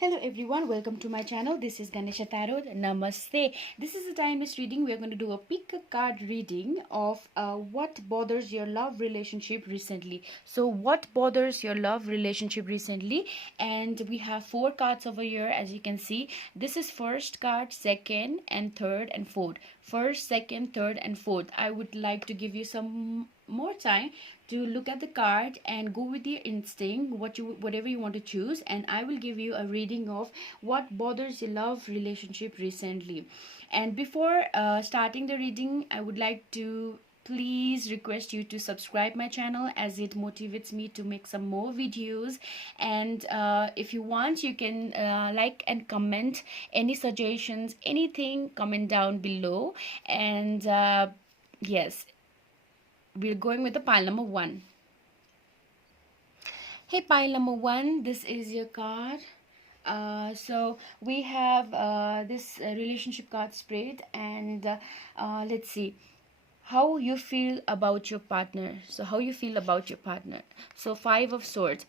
Hello everyone, welcome to my channel. This is Ganesha Tarot. Namaste. This is a timeless reading. We are going to do a pick a card reading of what bothers your love relationship recently. So what bothers your love relationship recently? And we have 4 cards over here, as you can see. This is first card, second and third and fourth. First, second, third and fourth. I would like to give you some more time to look at the card and go with your instinct, whatever you want to choose, and I will give you a reading of what bothers your love relationship recently. And before starting the reading, I would like to please request you to subscribe my channel, as it motivates me to make some more videos. And if you want, you can like and comment any suggestions, anything, comment down below. And yes, we're going with the pile number 1. Hey, pile number 1, this is your card. So we have this relationship card spread, and let's see how you feel about your partner. So how you feel about your partner. So 5 of swords,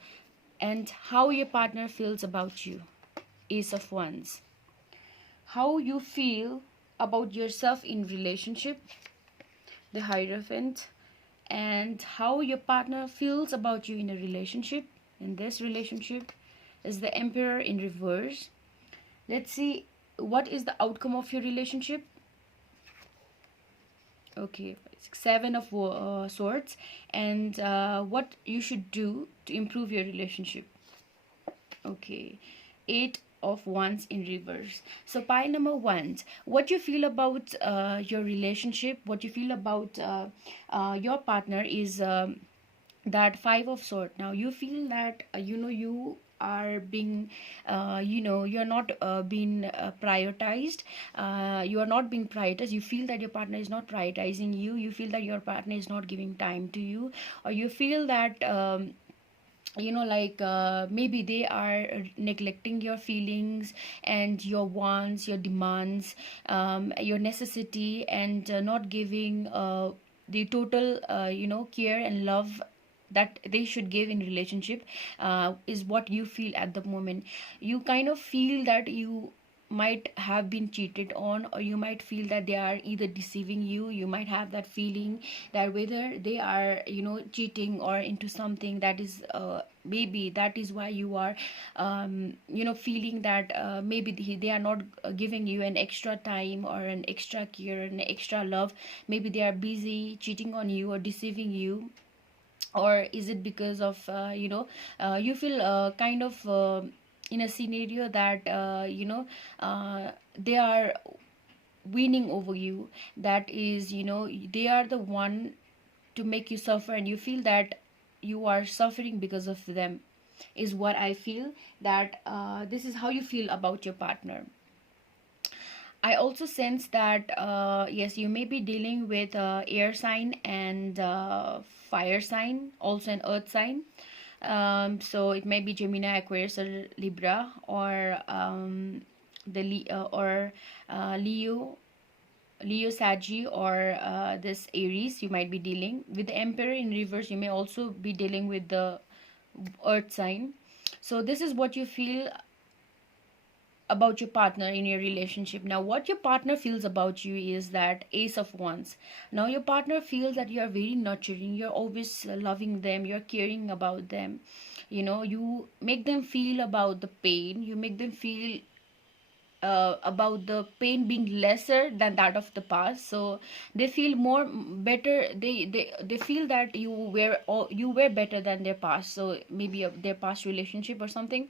and how your partner feels about you. Ace of wands. How you feel about yourself in relationship. The Hierophant. And how your partner feels about you in a relationship. In this relationship is the Emperor in reverse. Let's see what is the outcome of your relationship. Okay, 7 of swords, and what you should do to improve your relationship. Okay, 8 of wands in reverse. So pile number 1, what you feel about your relationship, what you feel about your partner is that 5 of swords. Now you feel that you are being you're not being prioritized. You are not being prioritized. You feel that your partner is not prioritizing you. You feel that your partner is not giving time to you, or you feel that maybe they are neglecting your feelings and your wants, your demands, your necessity, and not giving the total care and love that they should give in relationship, is what you feel at the moment. You kind of feel that you might have been cheated on, or you might feel that they are either deceiving you. You might have that feeling that whether they are cheating or into something that is maybe that is why you are feeling that maybe they are not giving you an extra time or an extra care, an extra love. Maybe they are busy cheating on you or deceiving you. Or is it because of you feel kind of in a scenario that they are winning over you, that is they are the one to make you suffer, and you feel that you are suffering because of them, is what I feel. That this is how you feel about your partner. I also sense that yes, you may be dealing with air sign and fire sign, also an earth sign. So it may be Gemini, Aquarius, or Libra, or Leo, Saggy, or this Aries. You might be dealing with the Emperor in reverse. You may also be dealing with the earth sign. So this is what you feel about your partner in your relationship. Now what your partner feels about you is that Ace of wands. Now your partner feels that you are very nurturing, you're always loving them, you're caring about them. You make them feel about the pain, you make them feel about the pain being lesser than that of the past. So they feel more better. They feel that you were better than their past, so maybe their past relationship or something.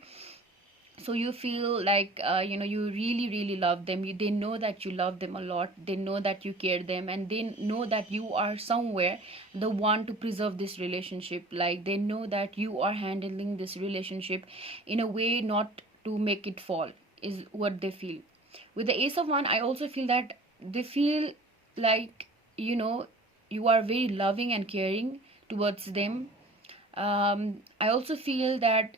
So you feel like you really love them. They know that you love them a lot, they know that you care them, and they know that you are somewhere the one to preserve this relationship. Like they know that you are handling this relationship in a way not to make it fall, is what they feel. With the Ace of Wands, I also feel that they feel like you are very loving and caring towards them. I also feel that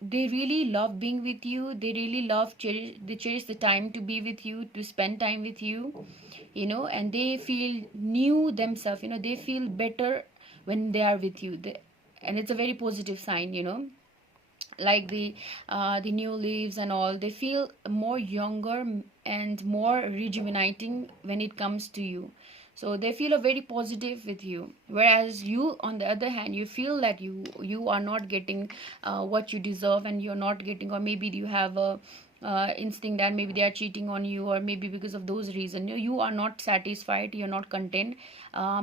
they really love being with you. They really they cherish the time to be with you, to spend time with you. And they feel new themselves. They feel better when they are with you. And it's a very positive sign. like the new leaves and all, they feel more younger and more rejuvenating when it comes to you. So they feel a very positive with you, whereas you on the other hand, you feel that you are not getting what you deserve, and you're not getting, or maybe you have a instinct that maybe they are cheating on you, or maybe because of those reasons you are not satisfied, you're not content,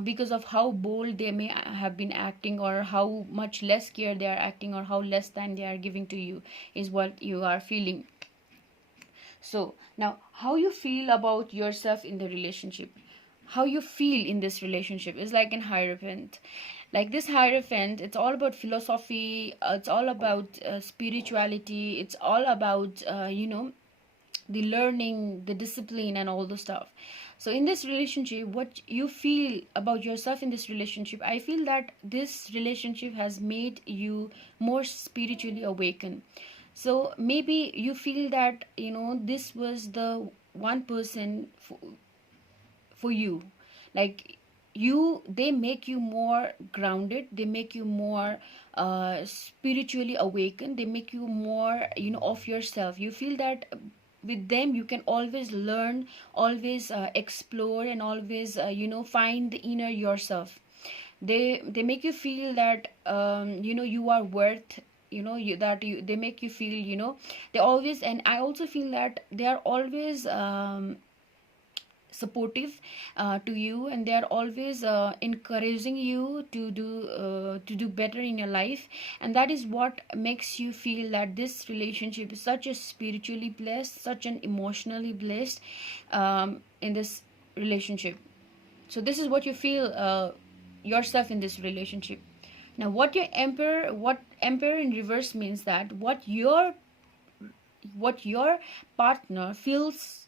because of how bold they may have been acting, or how much less care they are acting, or how less time they are giving to you, is what you are feeling. So now, how you feel about yourself in the relationship, how you feel in this relationship is like an hierophant. Like this hierophant, it's all about philosophy, it's all about spirituality, it's all about the learning, the discipline, and all the stuff. So in this relationship, what you feel about yourself in this relationship, I feel that this relationship has made you more spiritually awakened. So maybe you feel that this was the one person for you. Like, they make you more grounded, they make you more spiritually awakened, they make you more of yourself. You feel that with them you can always learn, always explore, and always find the inner yourself. They make you feel that you are worth, they make you feel, they always, and I also feel that they are always supportive to you, and they are always encouraging you to do better in your life. And that is what makes you feel that this relationship is such a spiritually blessed, such an emotionally blessed in this relationship. So this is what you feel yourself in this relationship. Now, what emperor in reverse means that what your partner feels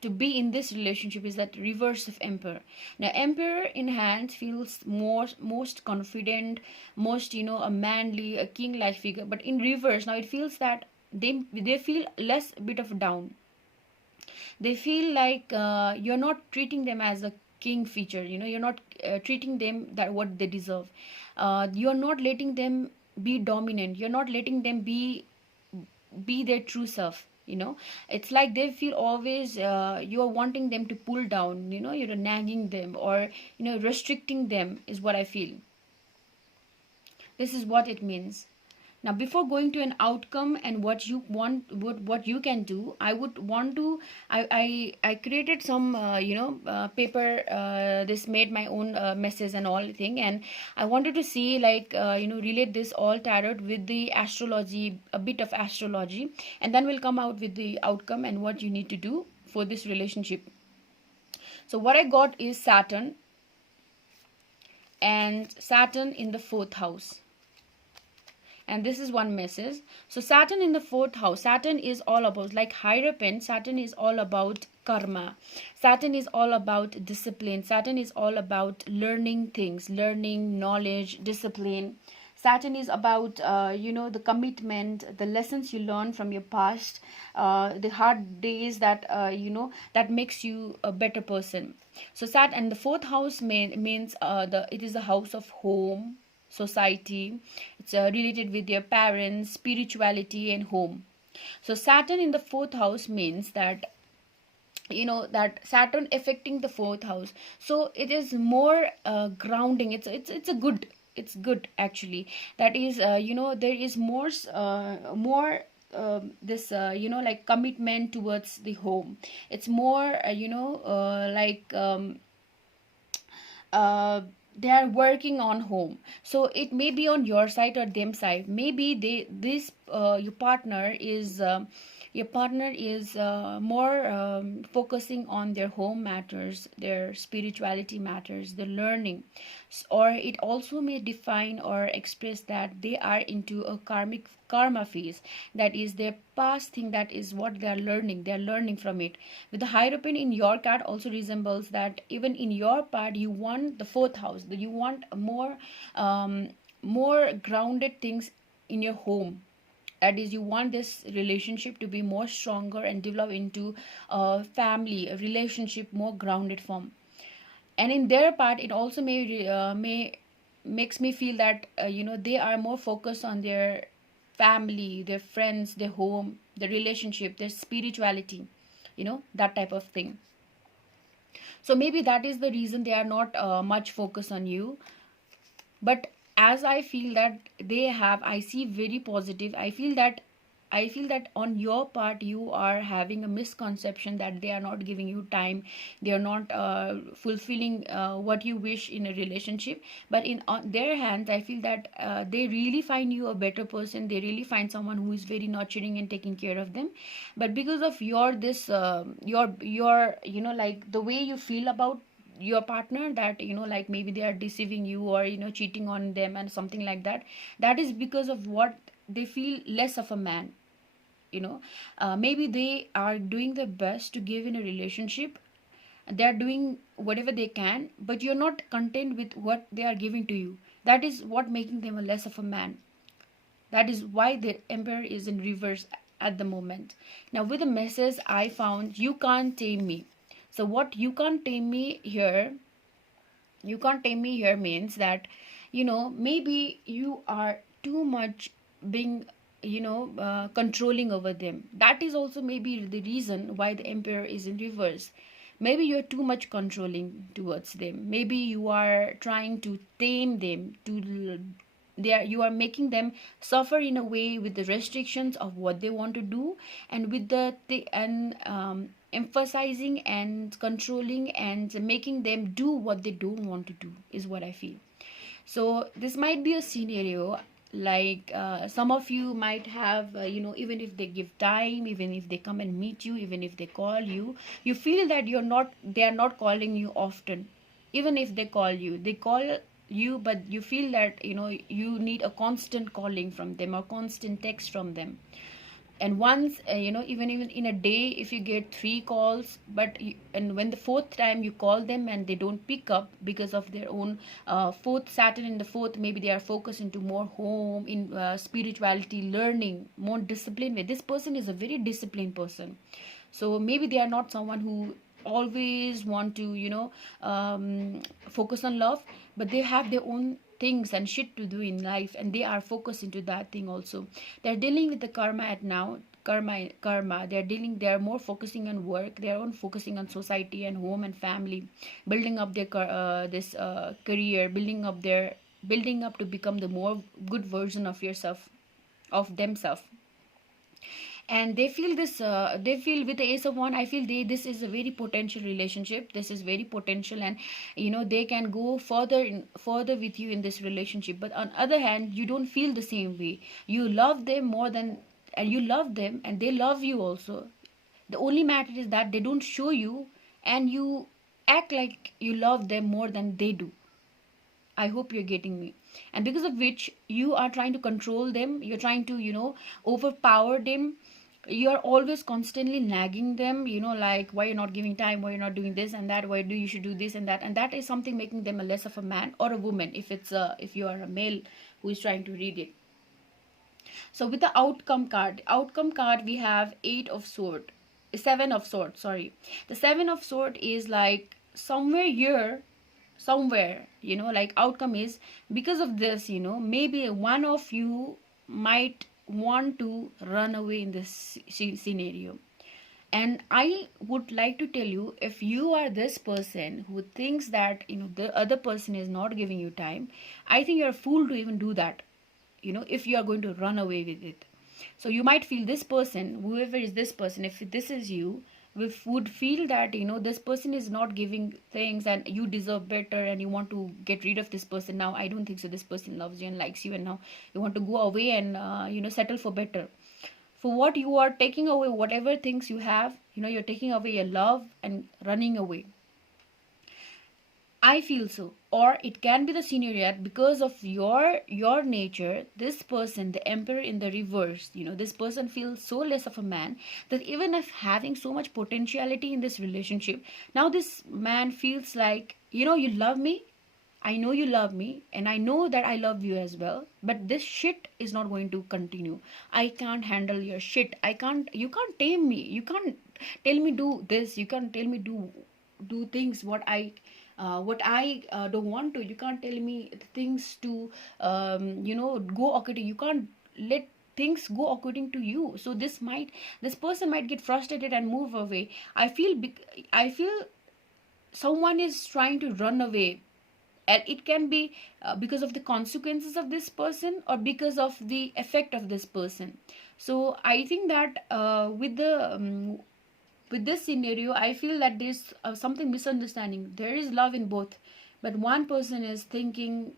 to be in this relationship is that reverse of emperor. Now, emperor in hand feels most confident, most a manly, a king like figure, but in reverse now it feels that they feel less bit of down. They feel like you're not treating them as a king feature, you're not treating them that what they deserve. You're not letting them be dominant, you're not letting them be their true self. It's like they feel always you are wanting them to pull down, you're nagging them, or restricting them, is what I feel. This is what it means. Now, before going to an outcome and what you want, what you can do, I would want to, I created some paper, this made my own message and all thing, and I wanted to see, like, relate this all tarot with the astrology, a bit of astrology, and then we'll come out with the outcome and what you need to do for this relationship. So what I got is Saturn, and Saturn in the fourth house. And this is one message. So Saturn in the fourth house, Saturn is all about, like Hierophant, Saturn is all about karma. Saturn is all about discipline. Saturn is all about learning things, learning, knowledge, discipline. Saturn is about the commitment, the lessons you learn from your past, the hard days that that makes you a better person. So Saturn, and the fourth house means it is the house of home, society. It's related with your parents, spirituality, and home. So Saturn in the fourth house means that that Saturn affecting the fourth house, so it is more grounding. It's a good, it's good actually. That is there is more this like commitment towards the home. It's more like they are working on home. So it may be on your side or them side. Maybe your partner is more focusing on their home matters, their spirituality matters, the learning. Or it also may define or express that they are into a karma phase. That is their past thing, that is what they are learning from it. With the Hierophant in your card also resembles that even in your part you want the fourth house, that you want more grounded things in your home. That is, you want this relationship to be more stronger and develop into a family, a relationship, more grounded form. And in their part it also may makes me feel that they are more focused on their family, their friends, their home, their relationship, their spirituality, that type of thing. So maybe that is the reason they are not much focused on you. But as I feel that they have, I see very positive. I feel that on your part you are having a misconception that they are not giving you time, they are not fulfilling what you wish in a relationship. But in on their hands, I feel that they really find you a better person, they really find someone who is very nurturing and taking care of them. But because of your like the way you feel about your partner, that like maybe they are deceiving you or cheating on them and something like that, that is because of what they feel less of a man. Maybe they are doing their best to give in a relationship, they are doing whatever they can, but you're not content with what they are giving to you. That is what making them a less of a man. That is why the emperor is in reverse at the moment. Now with the message I found, you can't tame me. So what you can't tame me here, you can't tame me here means that maybe you are too much being controlling over them. That is also maybe the reason why the emperor is in reverse. Maybe you're too much controlling towards them, maybe you are trying to tame them, to you are making them suffer in a way with the restrictions of what they want to do, and with and emphasizing and controlling and making them do what they don't want to do, is what I feel. So this might be a scenario like some of you might have even if they give time, even if they come and meet you, even if they call you, you feel that they are not calling you often. Even if they call you, they call you, but you feel that you need a constant calling from them or constant text from them. And once even in a day, if you get 3 calls, and when the fourth time you call them and they don't pick up because of their own fourth Saturn in the fourth, maybe they are focused into more home, in spirituality, learning, more discipline. This person is a very disciplined person, so maybe they are not someone who always want to focus on love, but they have their own things and shit to do in life, and they are focused into that thing also. They're dealing with the karma at now, karma they are more focusing on work, they are on focusing on society and home and family, building up their this career, building up to become the more good version of yourself, of themselves. And they feel this they feel with the ace of one, I feel this is a very potential relationship, this is very potential, and they can go further with you in this relationship. But on other hand, you don't feel the same way. You love them more than, and you love them and they love you also. The only matter is that they don't show you, and you act like you love them more than they do. I hope you're getting me. And because of which you are trying to control them, you're trying to, overpower them. You're always constantly nagging them, like why you're not giving time, why you're not doing this and that, why do you should do this and that. And that is something making them a less of a man or a woman, if you are a male who is trying to read it. So with the outcome card, we have seven of sword, sorry. The seven of sword is like somewhere here, somewhere, like outcome is because of this, maybe one of you might want to run away in this scenario. And I would like to tell you, if you are this person who thinks that the other person is not giving you time, I think you're a fool to even do that, if you are going to run away with it. So you might feel this person, whoever is this person, if this is you, would feel that this person is not giving things and you deserve better, and you want to get rid of this person. Now I don't think so, this person loves you and likes you, and now you want to go away and settle for better. For what you are taking away, whatever things you have, you're taking away your love and running away. I feel so. Or it can be the scenario that because of your nature, this person, the emperor in the reverse, this person feels so less of a man, that even if having so much potentiality in this relationship, now this man feels like, you love me, I know you love me, and I know that I love you as well, but this shit is not going to continue. I can't handle your shit. You can't tame me. You can't tell me do this. You can't tell me do things what I don't want to. You can't tell me things to go according. You can't let things go according to you. So this person might get frustrated and move away. I feel someone is trying to run away, and it can be because of the consequences of this person or because of the effect of this person. So I think that with this scenario, I feel that there's something misunderstanding. There is love in both, but one person is thinking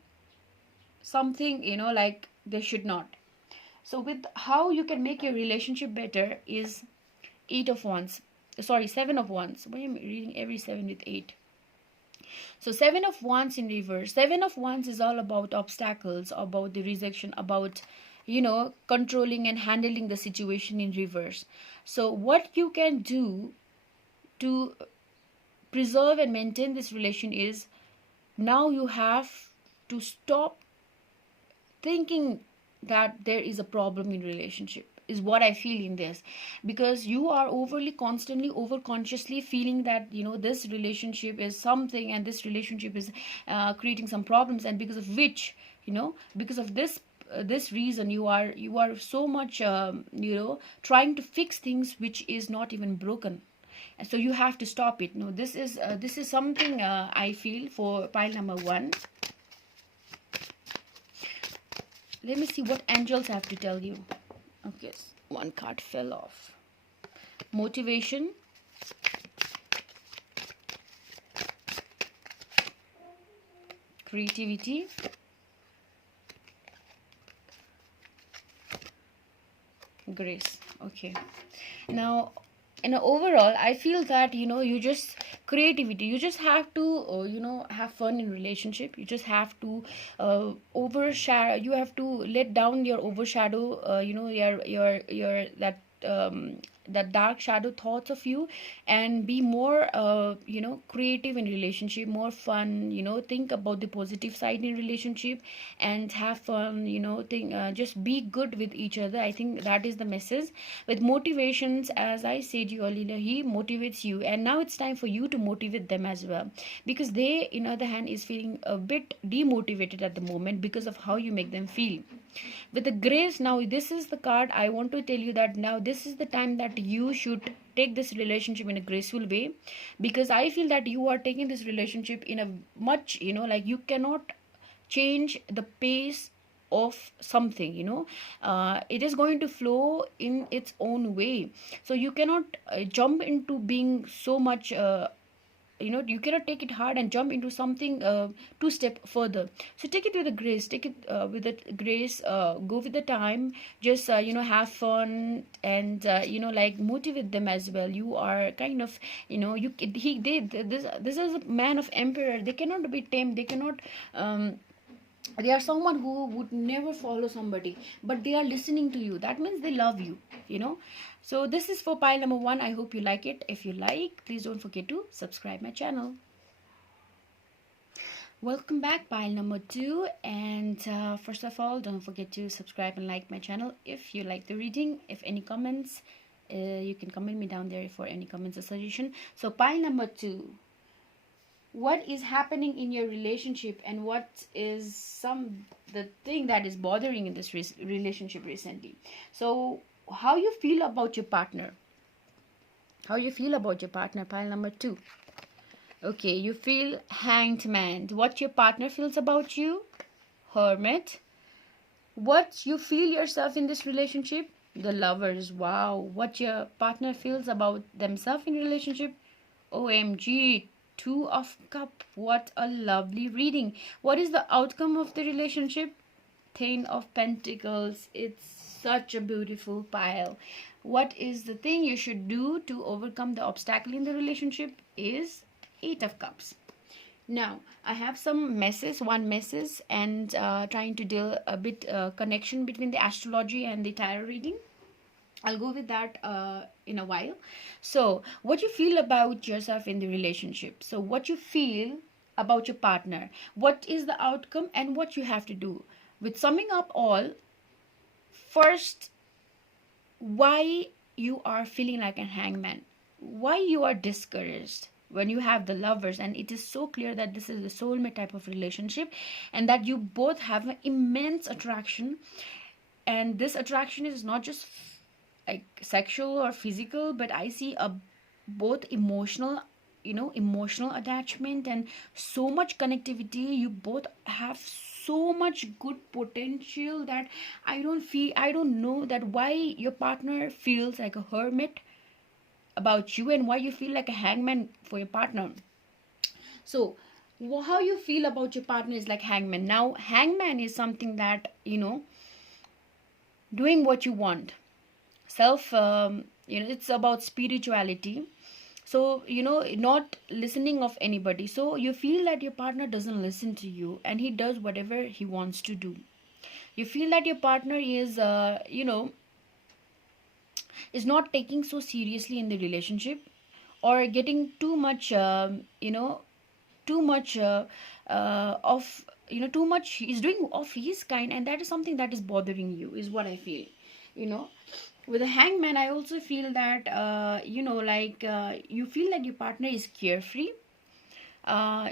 something, like they should not. So with how you can make your relationship better is eight of wands, sorry, seven of wands. Why am I reading every seven with eight? So seven of wands in reverse. Seven of wands is all about obstacles, about the rejection, about controlling and handling the situation in reverse. So what you can do to preserve and maintain this relation is, now you have to stop thinking that there is a problem in relationship, is what I feel in this. Because you are overly, constantly, over consciously feeling that this relationship is something, and this relationship is creating some problems, and because of which, because of this reason, you are so much trying to fix things which is not even broken. And so you have to stop it. No, this is something I feel for pile number one. Let me see what angels have to tell you. Okay, one card fell off. Motivation, creativity, grace. Okay, now overall, I feel that you just creativity, you just have to have fun in relationship. You just have to overshadow, you have to let down your overshadow, that dark shadow thoughts of you, and be more creative in relationship, more fun, think about the positive side in relationship, and have fun, think, just be good with each other. I think that is the message. With motivations, as I said you earlier, he motivates you, and now it's time for you to motivate them as well, because they, in other hand, is feeling a bit demotivated at the moment because of how you make them feel. With the grace, now this is the card I want to tell you that now this is the time that you should take this relationship in a graceful way, because I feel that you are taking this relationship in a much, like you cannot change the pace of something, it is going to flow in its own way. So you cannot jump into being so much you cannot take it hard and jump into something two step further. So take it with a grace, take it with a grace, go with the time, just have fun, and like motivate them as well. You are kind of, you he they this is a man of emperor. They cannot be tamed, they cannot they are someone who would never follow somebody, but they are listening to you. That means they love you. So this is for pile number one. I hope you like it. If you like, please don't forget to subscribe my channel. Welcome back, pile number two. And first of all, don't forget to subscribe and like my channel if you like the reading. If any comments, you can comment me down there for any comments or suggestion. So pile number two, what is happening in your relationship, and what is the thing that is bothering in this relationship recently? So how you feel about your partner, pile number two. Okay, you feel hanged man. What your partner feels about you, hermit. What you feel yourself in this relationship, the lovers. Wow. What your partner feels about themselves in relationship, OMG, two of cup. What a lovely reading. What is the outcome of the relationship, ten of pentacles. It's such a beautiful pile. What is the thing you should do to overcome the obstacle in the relationship is eight of cups. Now I have one message, and trying to deal a bit connection between the astrology and the tarot reading. I'll go with that in a while. So what you feel about yourself in the relationship, so what you feel about your partner, what is the outcome, and what you have to do. With summing up all, first, why you are feeling like a hangman, why you are discouraged when you have the lovers, and it is so clear that this is the soulmate type of relationship, and that you both have an immense attraction. And this attraction is not just like sexual or physical, but I see a both emotional, emotional attachment and so much connectivity. You both have so much good potential that I don't know that why your partner feels like a hermit about you, and why you feel like a hangman for your partner. So how you feel about your partner is like hangman. Now hangman is something that, doing what you want, self, it's about spirituality. So, not listening of anybody. So you feel that your partner doesn't listen to you, and he does whatever he wants to do. You feel that your partner is not taking so seriously in the relationship, or getting too much, too much of, too much he's doing of his kind, and that is something that is bothering you, is what I feel. you know with a hangman, I also feel that, you feel that your partner is carefree,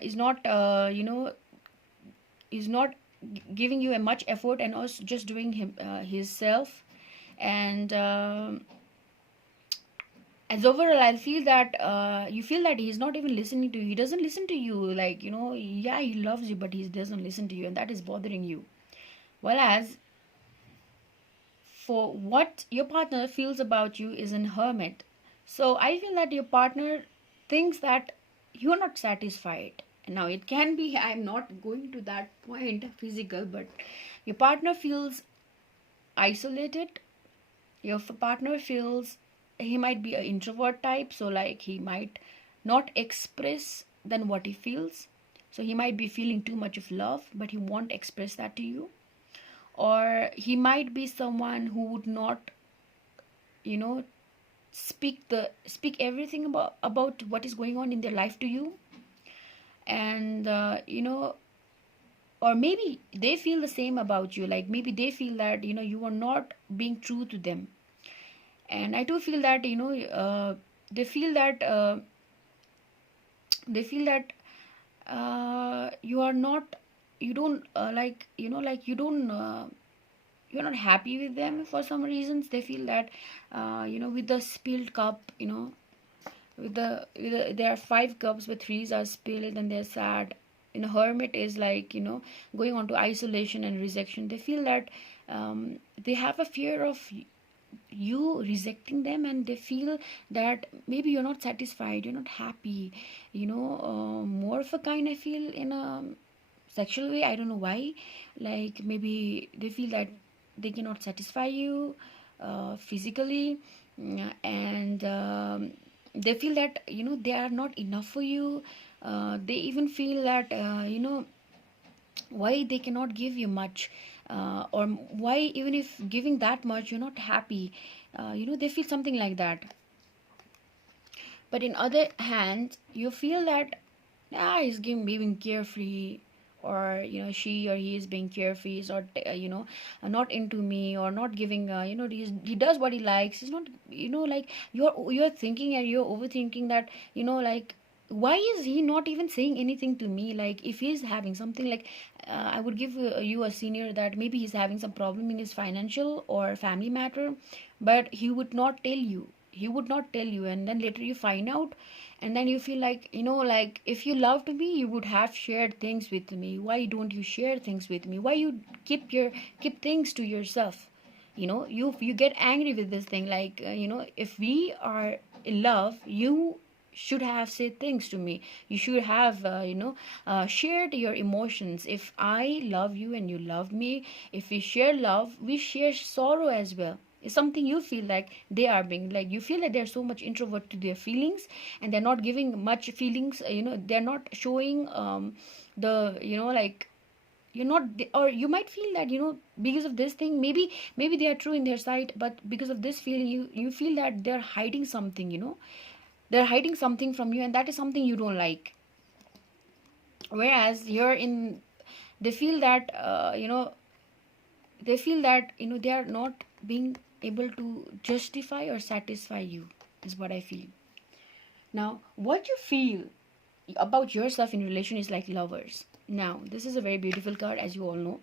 is not, is not giving you a much effort, and also just doing his self. And as overall, I feel that, you feel that he's not even listening to you. He doesn't listen to you, like, yeah, he loves you, but he doesn't listen to you, and that is bothering you. Whereas, for what your partner feels about you is an hermit. So I feel that your partner thinks that you're not satisfied. Now it can be, I'm not going to that point physical, but your partner feels isolated. Your partner feels, he might be an introvert type, so like he might not express than what he feels. So he might be feeling too much of love, but he won't express that to you. Or he might be someone who would not, you know speak everything about what is going on in their life to you. And or maybe they feel the same about you, like maybe they feel that, you are not being true to them. And I do feel that, they feel that, you are not, you don't, like, you don't, you're not happy with them for some reasons. They feel that, with the spilled cup, there are five cups but threes are spilled and they're sad. Hermit is like, going on to isolation and rejection. They feel that, they have a fear of you rejecting them, and they feel that maybe you're not satisfied, you're not happy, more of a kind, I feel, in a sexual way. I don't know why. Like, maybe they feel that they cannot satisfy you physically. And they feel that, they are not enough for you. They even feel that, why they cannot give you much, or why even if giving that much you're not happy. They feel something like that. But in other hand, you feel that, he's being carefree, or she or he is being carefree. He's not, not into me, or not giving, he does what he likes. He's not, like, you're thinking and you're overthinking that, like, why is he not even saying anything to me? Like, if he's having something, like, I would give you a senior that maybe he's having some problem in his financial or family matter, but he would not tell you, and then later you find out. And then you feel like, like, if you loved me, you would have shared things with me. Why don't you share things with me? Why you keep things to yourself? You get angry with this thing, like, if we are in love, you should have said things to me. You should have, shared your emotions. If I love you and you love me, if we share love, we share sorrow as well. It's something you feel like they are being, like, you feel like they're so much introvert to their feelings, and they're not giving much feelings. They're not showing, the, like, you're not, or you might feel that, because of this thing, maybe they are true in their side, but because of this feeling, you feel that they're hiding something. They're hiding something from you, and that is something you don't like. Whereas you're in, they feel that, they are not being able to justify or satisfy you, is what I feel. Now, what you feel about yourself in relation is like lovers. Now, this is a very beautiful card, as you all know.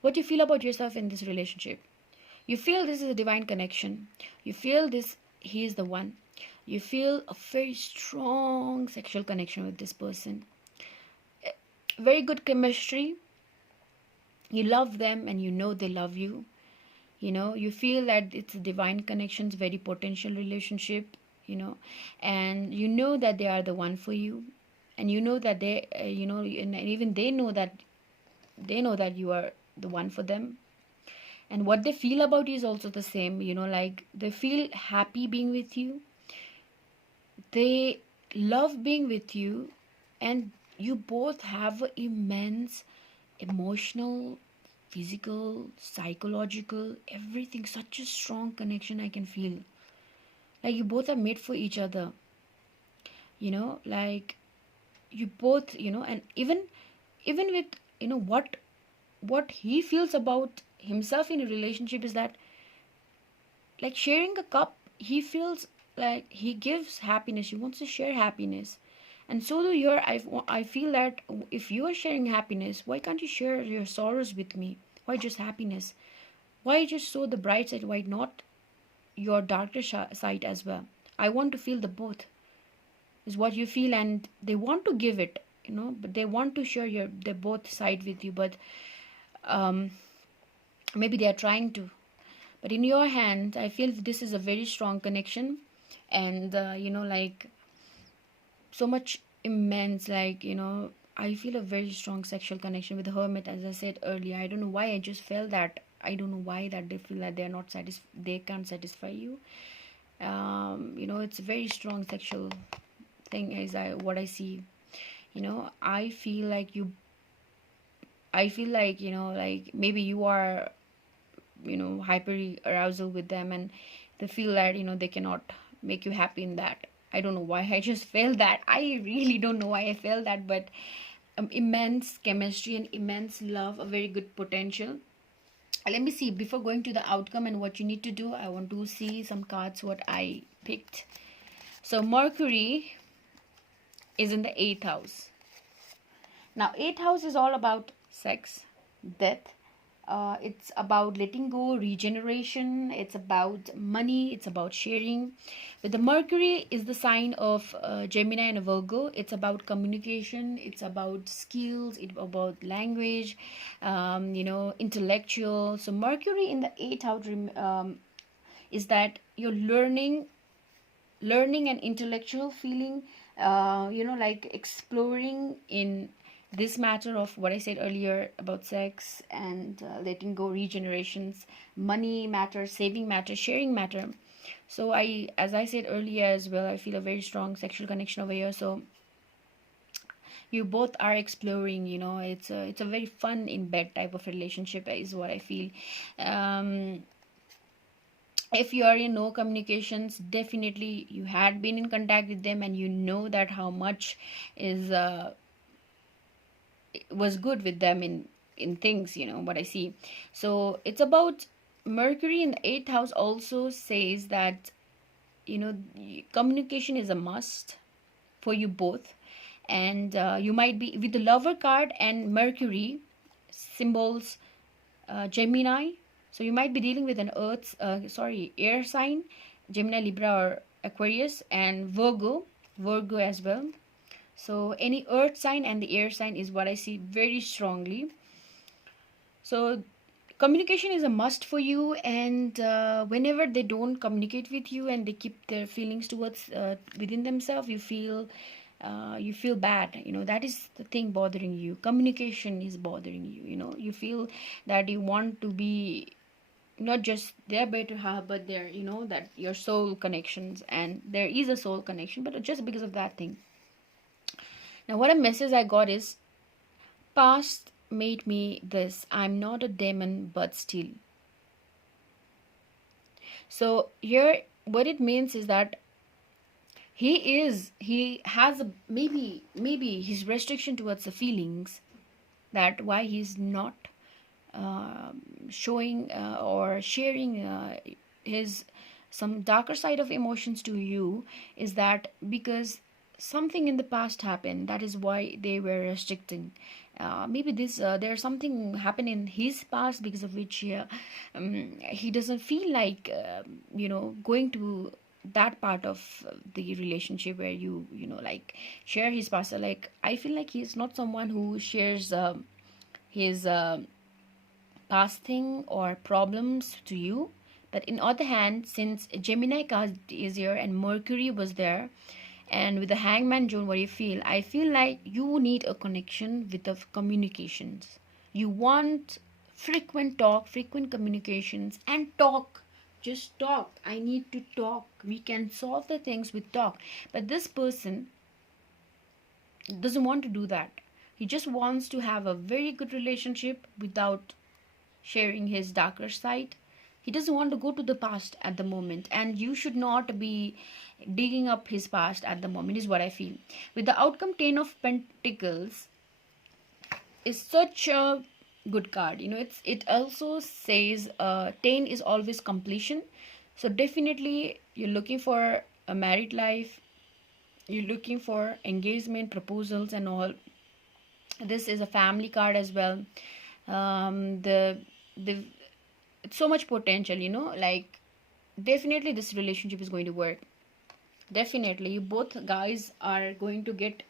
What you feel about yourself in this relationship. You feel this is a divine connection. You feel this, he is the one. You feel a very strong sexual connection with this person. Very good chemistry. You love them and you know they love you. You feel that it's a divine connections, very potential relationship, and you know that they are the one for you, and you know that they, and even they know that you are the one for them, and what they feel about you is also the same. Like they feel happy being with you, they love being with you, and you both have an immense emotional, physical, psychological, everything, such a strong connection I can feel. Like you both are made for each other, like you both, and even with, what he feels about himself in a relationship is that, like sharing a cup, he feels like he gives happiness, he wants to share happiness. And so do you. I feel that if you are sharing happiness, why can't you share your sorrows with me? Why just happiness? Why just show the bright side? Why not your darker side as well? I want to feel the both, is what you feel, and they want to give it, but they want to share their both side with you, but um, maybe they are trying to. But in your hand, I feel this is a very strong connection, and like so much immense, like I feel a very strong sexual connection with the hermit. As I said earlier, I don't know why, I just felt that. I don't know why that they feel that they're not they can't satisfy you. It's a very strong sexual thing, is what I see. I feel like like maybe you are hyper arousal with them, and they feel that they cannot make you happy in that. I don't know why, I just felt that. I really don't know why I felt that, but immense chemistry and immense love, a very good potential. Let me see, before going to the outcome and what you need to do, I want to see some cards what I picked. So Mercury is in the 8th house. Now 8th house is all about sex, death. It's about letting go, regeneration. It's about money. It's about sharing. But the Mercury is the sign of Gemini and Virgo. It's about communication. It's about skills. It's about language. Intellectual. So Mercury in the 8th house is that you're learning and intellectual feeling. Like exploring in this matter of what I said earlier about sex and letting go, regenerations, money matter, saving matter, sharing matter. So as I said earlier as well, I feel a very strong sexual connection over here. So you both are exploring. It's a very fun in bed type of relationship, is what I feel. If you are in no communications, definitely you had been in contact with them, and you know that how much is was good with them in things, what I see. So it's about Mercury in the 8th house also says that communication is a must for you both. And you might be with the Lover card and Mercury symbols Gemini. So you might be dealing with an air sign, Gemini, Libra, or Aquarius, and Virgo as well. So any earth sign and the air sign is what I see very strongly. So communication is a must for you, and whenever they don't communicate with you and they keep their feelings towards within themselves, you feel bad. That is the thing bothering you. Communication is bothering you. You feel that you want to be not just their better half, but their that your soul connections, and there is a soul connection, but just because of that thing. Now what a message I got is, past made me this, I'm not a demon but still. So here what it means is that he has maybe his restriction towards the feelings, that why he's not showing or sharing his some darker side of emotions to you, is that because something in the past happened, that is why they were restricting. Maybe this there's something happened in his past because of which he doesn't feel like going to that part of the relationship where you like share his past. Like I feel like he's not someone who shares his past thing or problems to you. But in other hand, since Gemini card is here and Mercury was there, and with the Hangman Zone, what do you feel? I feel like you need a connection with the communications. You want frequent talk, frequent communications, and talk. Just talk. I need to talk. We can solve the things with talk. But this person doesn't want to do that. He just wants to have a very good relationship without sharing his darker side. He doesn't want to go to the past at the moment, and you should not be digging up his past at the moment, is what I feel. With the outcome, 10 of Pentacles is such a good card. It also says 10 is always completion. So definitely you're looking for a married life, you're looking for engagement proposals and all. This is a family card as well. The it's so much potential, like definitely this relationship is going to work. Definitely you both guys are going to get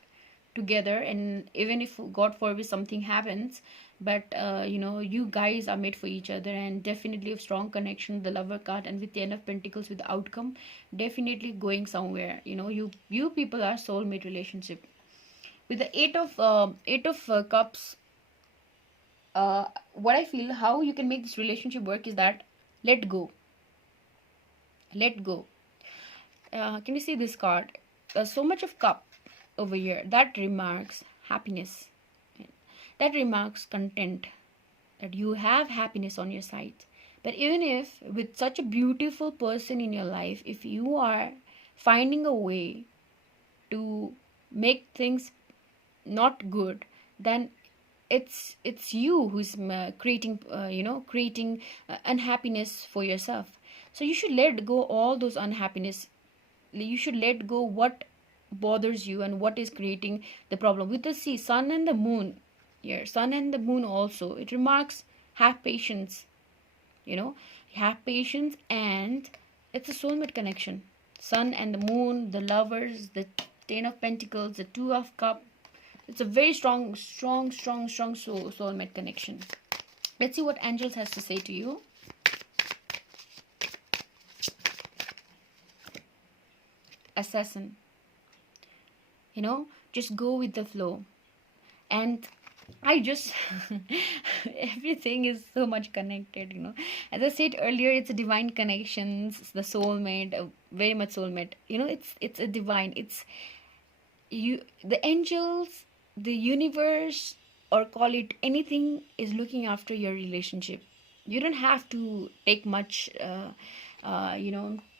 together, and even if god forbid something happens, but you guys are made for each other, and definitely a strong connection, the lover card, and with the end of pentacles with the outcome, definitely going somewhere. You people are soulmate relationship. With the eight of cups, what I feel, how you can make this relationship work is that let go. Let go. Can you see this card? There's so much of cup over here. That remarks happiness. That remarks content. That you have happiness on your side. But even if with such a beautiful person in your life, if you are finding a way to make things not good, then it's you who's creating unhappiness for yourself. So you should let go all those unhappiness. You should let go what bothers you and what is creating the problem. With the sea, sun and the moon here, sun and the moon also, it remarks have patience. Have patience, and it's a soulmate connection. Sun and the moon, the lovers, the 10 of pentacles, the 2 of cup. It's a very strong soulmate connection. Let's see what angels has to say to you. Assassin. Just go with the flow. And I just everything is so much connected. As I said earlier, it's a divine connections, the soulmate, very much soulmate. It's a divine. It's you, the angels, the universe, or call it anything, is looking after your relationship. You don't have to take much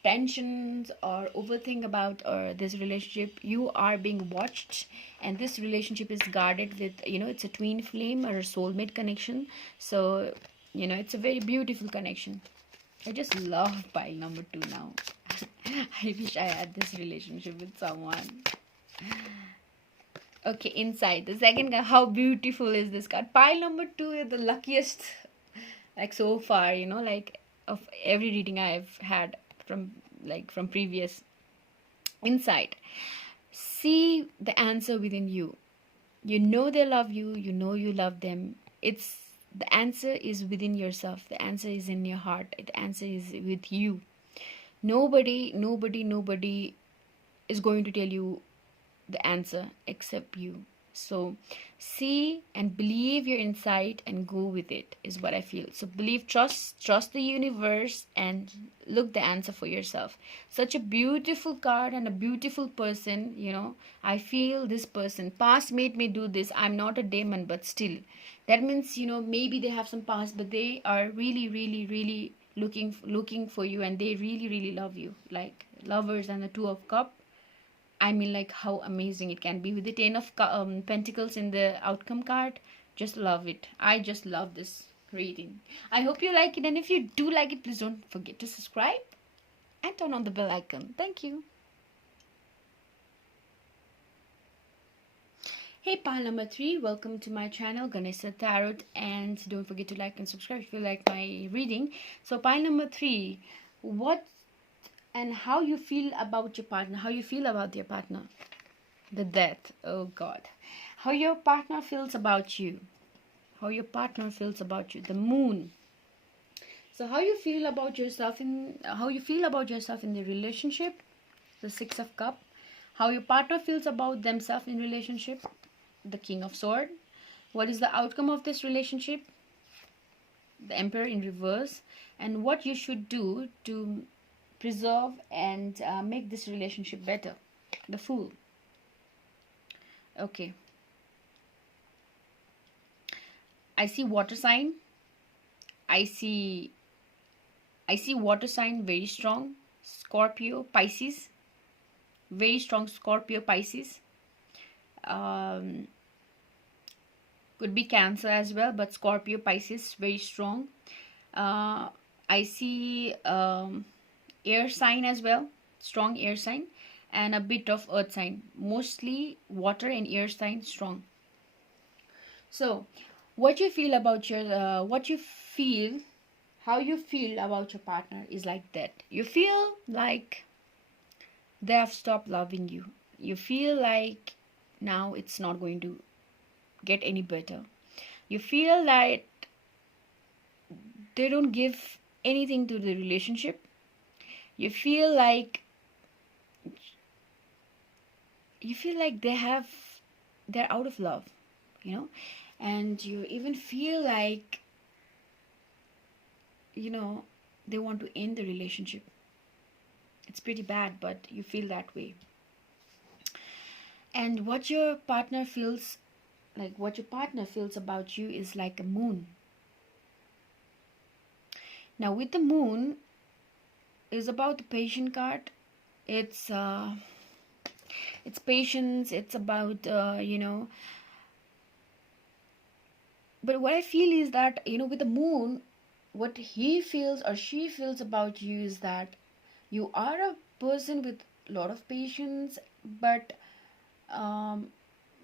tensions or overthink about this relationship. You are being watched, and this relationship is guarded with, it's a twin flame or a soulmate connection. So it's a very beautiful connection. I just love pile number 2 now. I wish I had this relationship with someone. Okay, inside the second card, how beautiful is this card? Pile number 2 is the luckiest, like so far, like of every reading I've had from previous. Inside, see the answer within you. They love you. You love them. It's the answer is within yourself. The answer is in your heart. The answer is with you. Nobody is going to tell you the answer except you. So see and believe your insight and go with it, is what I feel. So believe, trust the universe, and look the answer for yourself. Such a beautiful card and a beautiful person. I feel this person past made me do this. I'm not a demon, but still that means maybe they have some past, but they are really looking for you, and they really love you, like lovers. And the 2 of cup, I mean, like how amazing it can be. With the 10 of pentacles in the outcome card, just love it. I just love this reading. I hope you like it, and if you do like it, please don't forget to subscribe and turn on the bell icon. Thank you. Hey, pile number 3, welcome to my channel Ganesha Tarot, and don't forget to like and subscribe if you like my reading. So pile number 3, what and how you feel about your partner, how you feel about your partner. The death, oh god. How your partner feels about you. How your partner feels about you. The moon. So how you feel about yourself in the relationship. The 6 of Cup. How your partner feels about themselves in relationship. The King of Sword. What is the outcome of this relationship? The Emperor in reverse. And what you should do to preserve and make this relationship better. The Fool. Okay. I see water sign. I see water sign very strong. Scorpio, Pisces. Very strong Scorpio, Pisces. Could be Cancer as well, but Scorpio, Pisces, very strong. I see air sign as well, strong air sign, and a bit of earth sign. Mostly water and air sign strong. So, what you feel about your, how you feel about your partner is like that. You feel like they have stopped loving you. You feel like now it's not going to get any better. You feel like they don't give anything to the relationship. You feel like they're out of love, and you even feel like they want to end the relationship. It's pretty bad, but you feel that way. And what your partner feels about you is like a moon. Now with the moon is about the patient card. It's patience. It's about but what I feel is that with the moon, what he feels or she feels about you is that you are a person with a lot of patience, but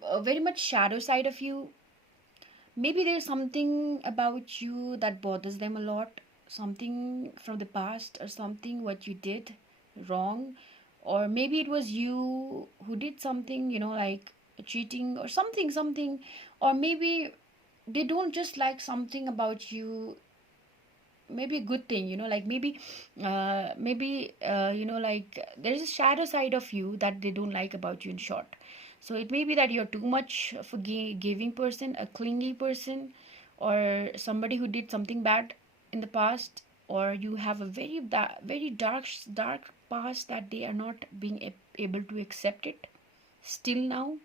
a very much shadow side of you. Maybe there's something about you that bothers them a lot, something from the past or something what you did wrong, or maybe it was you who did something, like cheating or something, or maybe they don't just like something about you, maybe a good thing, like maybe like there's a shadow side of you that they don't like about you, in short. So it may be that you're too much of a giving person, a clingy person, or somebody who did something bad in the past, or you have a very dark past that they are not being able to accept it still now.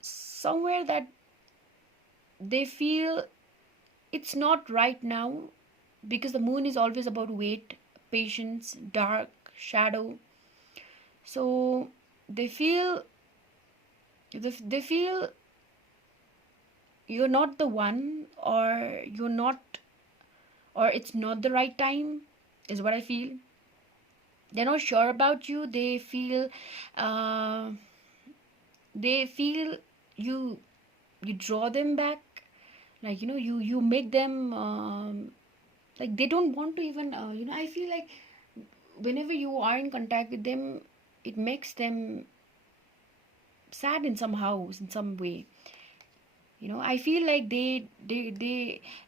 Somewhere that they feel it's not right now, because the moon is always about weight, patience, dark, shadow. So they feel you're not the one, or it's not the right time, is what I feel. They're not sure about you. They feel you draw them back, like you make them like they don't want to even I feel like whenever you are in contact with them, it makes them sad in some way. I feel like they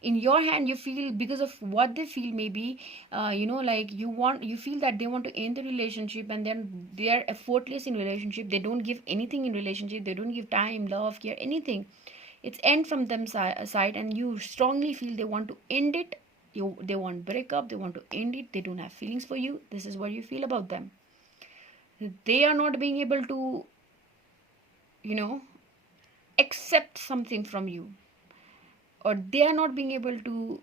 in your hand, you feel because of what they feel, maybe like you feel that they want to end the relationship, and then they are effortless in relationship. They don't give anything in relationship. They don't give time, love, care, anything. It's end from them side, and you strongly feel they want to end it. They want break up, they want to end it. They don't have feelings for you. This is what you feel about them. They are not being able to accept something from you, or they are not being able to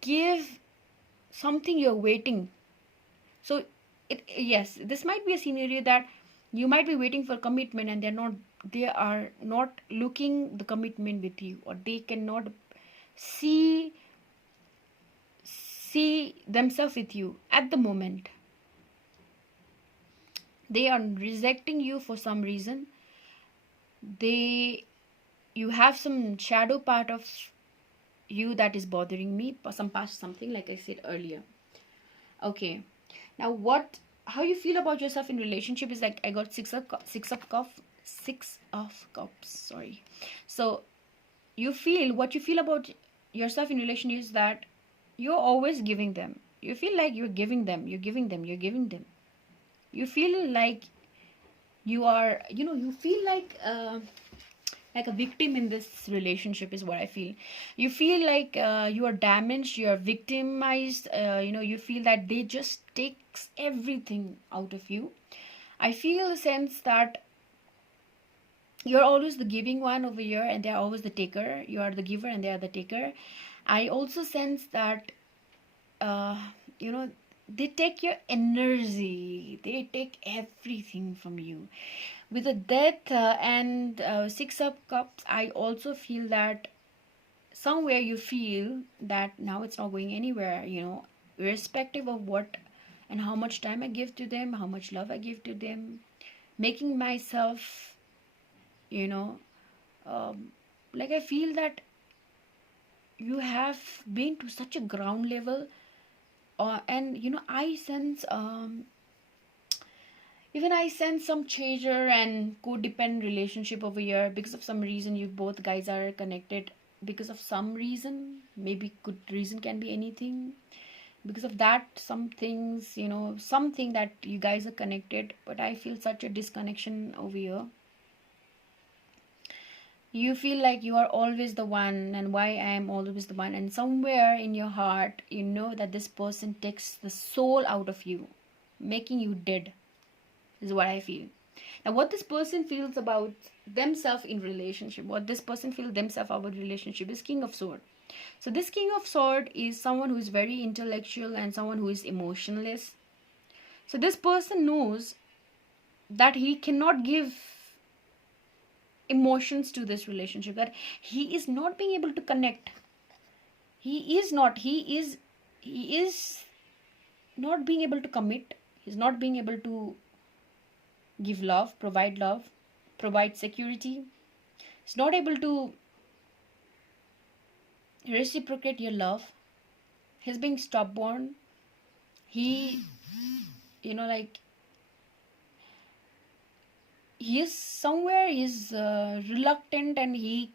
give something you're waiting. So yes, this might be a scenario that you might be waiting for commitment, and they are not looking the commitment with you, or they cannot see themselves with you at the moment. They are rejecting you for some reason, they you have some shadow part of you that is bothering me, some past something, like I said earlier. Okay, now what, how you feel about yourself in relationship is like, I got six of cups, sorry. So you feel, what you feel about yourself in relation is that you're always giving them. You feel like you're giving them, you're giving them. You feel like you are, you feel like a victim in this relationship is what I feel. You feel like you are damaged, you are victimized. You feel that they just takes everything out of you. I feel a sense that you're always the giving one over here and they're always the taker. You are the giver and they are the taker. I also sense that uh, you know they take your energy, they take everything from you. With the death and six of cups, I also feel that somewhere you feel that now it's not going anywhere, irrespective of what and how much time I give to them, how much love I give to them, making myself, you know um, like I feel that you have been to such a ground level. And I sense, even I sense some chaser and codependent relationship over here. Because of some reason, you both guys are connected. Because of some reason, maybe good reason can be anything. Because of that, some things, something that you guys are connected. But I feel such a disconnection over here. You feel like you are always the one, and why I am always the one. And somewhere in your heart, you know that this person takes the soul out of you, making you dead, is what I feel. Now, what this person feels about themselves in relationship, what this person feels themselves about relationship is King of Sword. So this King of Sword is someone who is very intellectual and someone who is emotionless. So this person knows that he cannot give emotions to this relationship, that he is not being able to connect. He is not being able to commit. He's not being able to give love, provide security. He's not able to reciprocate your love. He's being stubborn. He, like, he is somewhere is reluctant, and he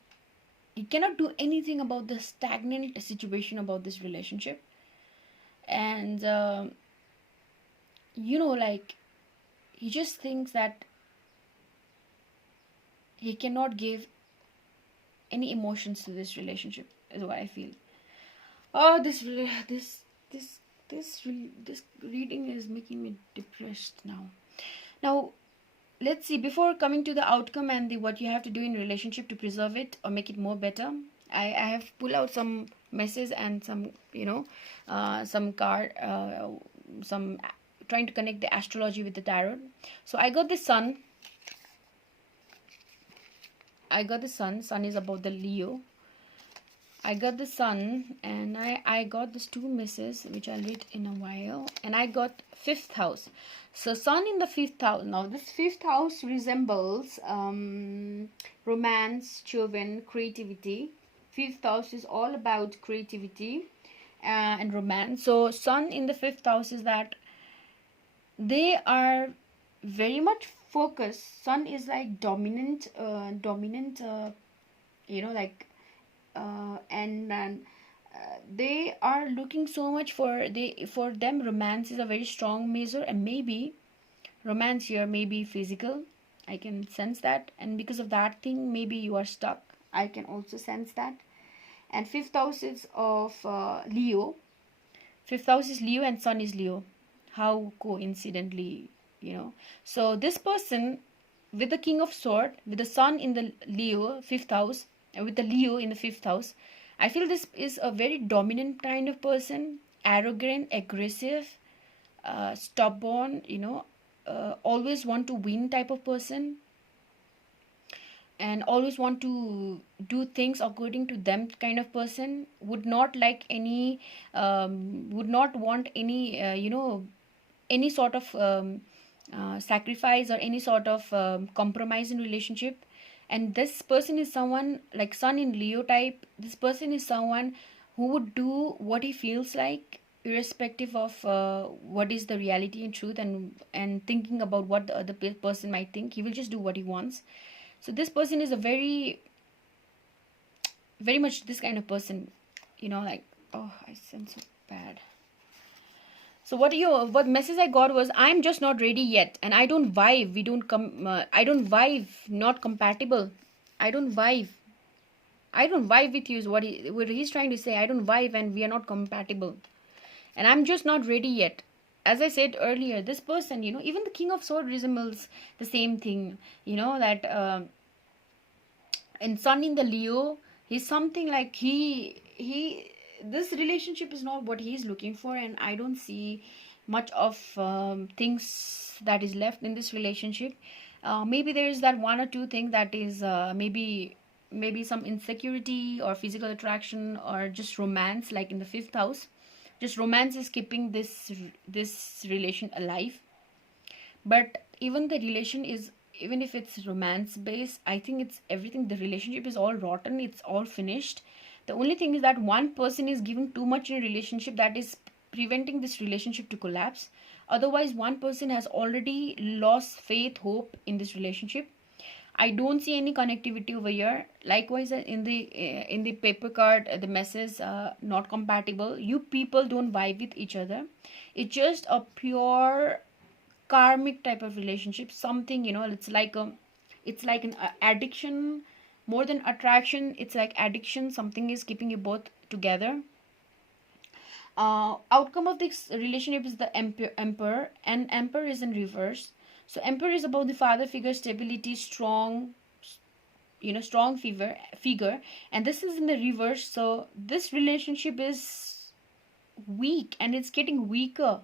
cannot do anything about the stagnant situation about this relationship. And like, he just thinks that he cannot give any emotions to this relationship, is what I feel. Oh, this reading is making me depressed now. Now, let's see, before coming to the outcome and the what you have to do in relationship to preserve it or make it more better, I have pulled out some messages and some, some card, some trying to connect the astrology with the tarot. So I got the sun. Sun is about the Leo. I got the sun, and I got these two misses, which I'll read in a while. And I got fifth house. So sun in the fifth house. Now this fifth house resembles romance, children, creativity. Fifth house is all about creativity and romance. So sun in the fifth house is that they are very much focused. Sun is like dominant, like, and they are looking so much for them. Romance is a very strong measure, and maybe romance here may be physical. I can sense that, and because of that thing, maybe you are stuck. I can also sense that. And fifth house is of Leo. Fifth house is Leo and sun is Leo. How coincidentally, So this person with the King of Sword, with the sun in the Leo fifth house, and with the Leo in the fifth house, I feel this is a very dominant kind of person, arrogant, aggressive, stubborn, always want to win type of person, and always want to do things according to them kind of person. Would not like any, would not want any, any sort of sacrifice or any sort of compromise in relationship. And this person is someone like Sun in Leo type. This person is someone who would do what he feels like, irrespective of what is the reality and truth, and thinking about what the other person might think. He will just do what he wants. So this person is a very much this kind of person, like, oh, I sound so bad. So what message I got was, I'm just not ready yet, and I don't vibe. We don't come. I don't vibe. Not compatible. I don't vibe. I don't vibe with you is what he's trying to say. I don't vibe, and we are not compatible, and I'm just not ready yet. As I said earlier, this person, even the King of Swords resembles the same thing. That and Sun in the Leo, he's something like he this relationship is not what he's looking for, and I don't see much of things that is left in this relationship. Maybe there is that one or two thing that is maybe some insecurity or physical attraction or just romance, like in the fifth house. Just romance is keeping this relation alive. But even the relation is, even if it's romance based, I think it's everything, the relationship is all rotten, it's all finished. The only thing is that one person is giving too much in a relationship that is preventing this relationship to collapse. Otherwise, one person has already lost faith, hope in this relationship. I don't see any connectivity over here. Likewise, in the paper card, the message, not compatible. You people don't vibe with each other. It's just a pure karmic type of relationship. Something, it's like an addiction. More than attraction, it's like addiction. Something is keeping you both together. Outcome of this relationship is the emperor, and emperor is in reverse. So emperor is about the father figure, stability, strong figure, and this is in the reverse. So this relationship is weak, and it's getting weaker.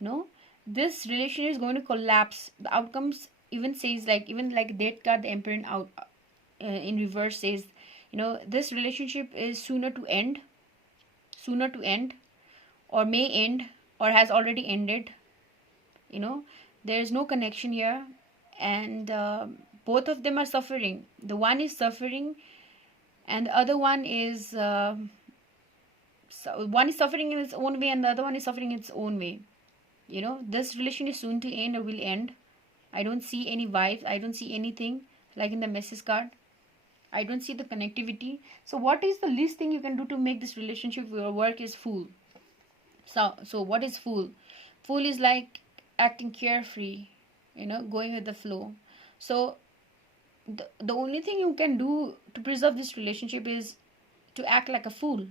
No, this relation is going to collapse. The outcomes even says, like, even like death card, the emperor in reverse says, this relationship is sooner to end, or may end, or has already ended. you know there is no connection here, and both of them are suffering. The one is suffering, and the other one is one is suffering in its own way, and the other one is suffering in its own way. This relation is soon to end or will end. I don't see any vibes. I don't see anything like in the message card. I don't see the connectivity. So what is the least thing you can do to make this relationship work is fool. So what is fool? Fool is like acting carefree, going with the flow. So the only thing you can do to preserve this relationship is to act like a fool.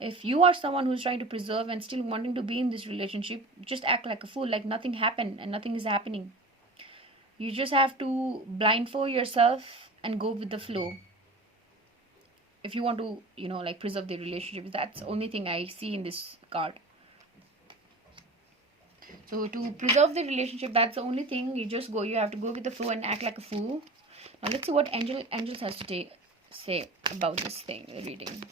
If you are someone who's trying to preserve and still wanting to be in this relationship, just act like a fool, like nothing happened and nothing is happening. You just have to blindfold yourself and go with the flow. If you want to, preserve the relationship, that's the only thing I see in this card. So to preserve the relationship, that's the only thing. You have to go with the flow and act like a fool. Now let's see what angels has to say about this thing, the reading.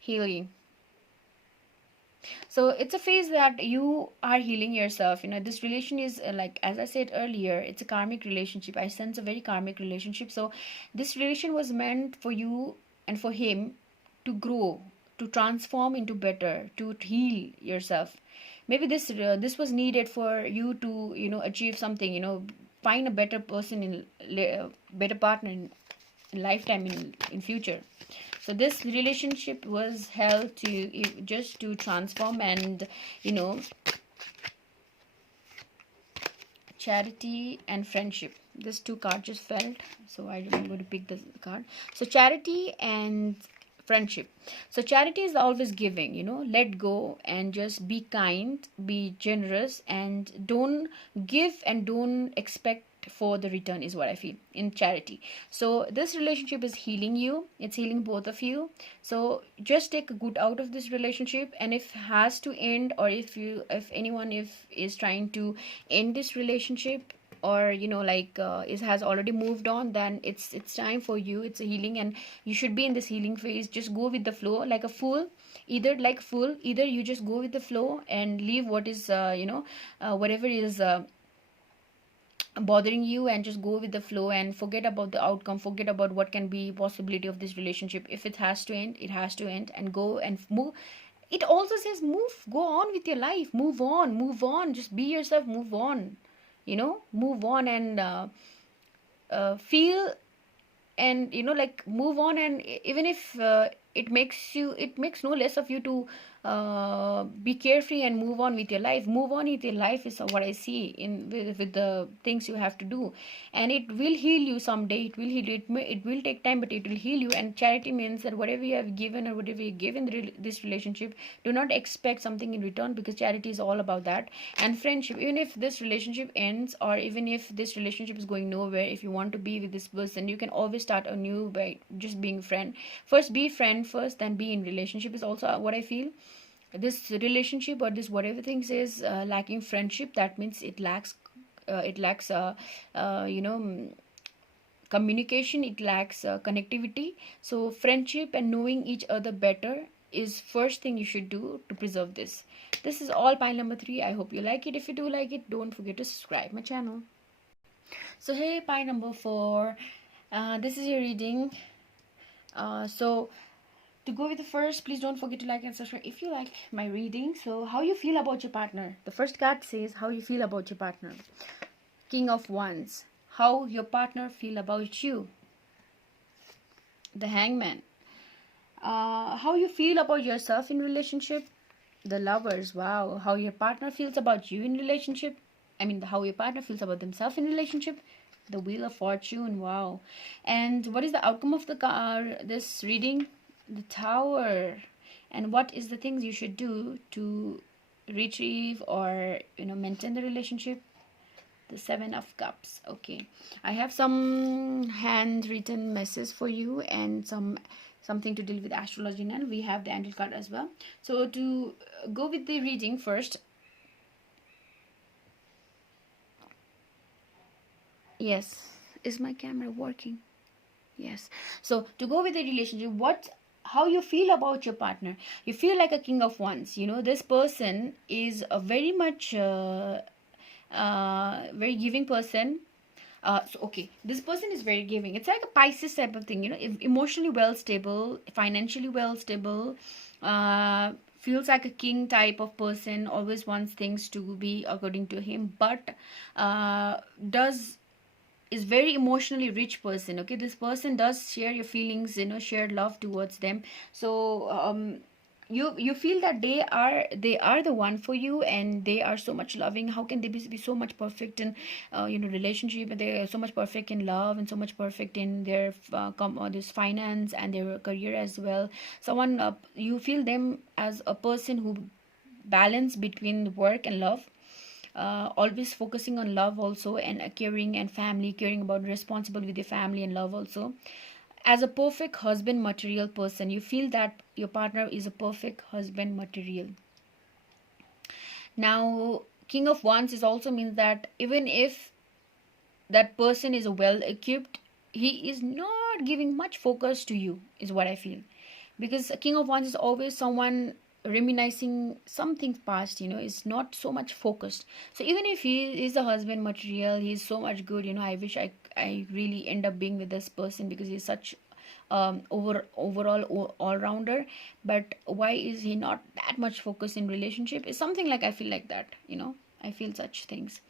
Healing. So it's a phase that you are healing yourself. This relation is like, as I said earlier, it's a karmic relationship. I sense a very karmic relationship. So this relation was meant for you and for him to grow, to transform into better, to heal yourself. Maybe this was needed for you to achieve something. Find a better person better partner in lifetime, in future. So this relationship was held to just to transform, and charity and friendship. These two cards just felt, so I'm going to pick the card. So charity and friendship. So charity is always giving, let go and just be kind, be generous, and don't give and don't expect for the return, is what I feel in charity. So this relationship is healing you, it's healing both of you. So just take a good out of this relationship, and if has to end, or if anyone is trying to end this relationship, or like it has already moved on, then it's time for you. It's a healing, and you should be in this healing phase. Just go with the flow like a fool. Either you just go with the flow and leave what is whatever is bothering you, and just go with the flow and forget about the outcome, forget about what can be possibility of this relationship. If it has to end, it has to end, and go and move. It also says move, go on with your life, move on, move on, just be yourself, move on, move on, and feel, and like move on. And even if it makes no less of you to be carefree and move on with your life. Move on with your life is what I see in with the things you have to do, and it will heal you someday. It will heal you. It will take time, but it will heal you. And charity means that whatever you have given or whatever you give in this relationship, do not expect something in return, because charity is all about that. And friendship, even if this relationship ends, or even if this relationship is going nowhere, if you want to be with this person, you can always start anew by just being friend. First be friend first, then be in relationship, is also what I feel. This relationship or this whatever things is lacking friendship, that means it lacks communication, it lacks connectivity. So friendship and knowing each other better is first thing you should do to preserve this. This is all pile number 3. I hope you like it. If you do like it, don't forget to subscribe my channel. So hey, pile number 4, this is your reading. So to go with the first, please don't forget to like and subscribe if you like my reading. So how you feel about your partner? The first card says how you feel about your partner. King of Wands, how your partner feel about you. The Hangman, how you feel about yourself in relationship. The Lovers, wow, how your partner feels about you in relationship. How your partner feels about themselves in relationship. The Wheel of Fortune, wow. And what is the outcome of this reading? The Tower. And what is the things you should do to retrieve or maintain the relationship? The Seven of Cups. Okay, I have some handwritten message for you, and something to deal with astrology, and we have the angel card as well. So to go with the reading first, yes, is my camera working? Yes. So to go with the relationship, how you feel about your partner? You feel like a King of Wands. This person is a very much very giving person. Okay, this person is very giving. It's like a Pisces type of thing, emotionally well stable, financially well stable, feels like a king type of person, always wants things to be according to him, but does is very emotionally rich person. Okay, this person does share your feelings, share love towards them. So you feel that they are the one for you, and they are so much loving. How can they be so much perfect in relationship, and they are so much perfect in love, and so much perfect in their this finance and their career as well. Someone you feel them as a person who balance between work and love, always focusing on love also, and caring and family, caring about responsible with your family and love also. As a perfect husband material person, you feel that your partner is a perfect husband material. Now King of Wands is also means that even if that person is well equipped, he is not giving much focus to you, is what I feel. Because a King of Wands is always someone reminiscing something past, is not so much focused. So even if he is a husband material, he's so much good, I wish I really end up being with this person, because he's such overall all-rounder. But why is he not that much focused in relationship? Is something like I feel like that, I feel such things.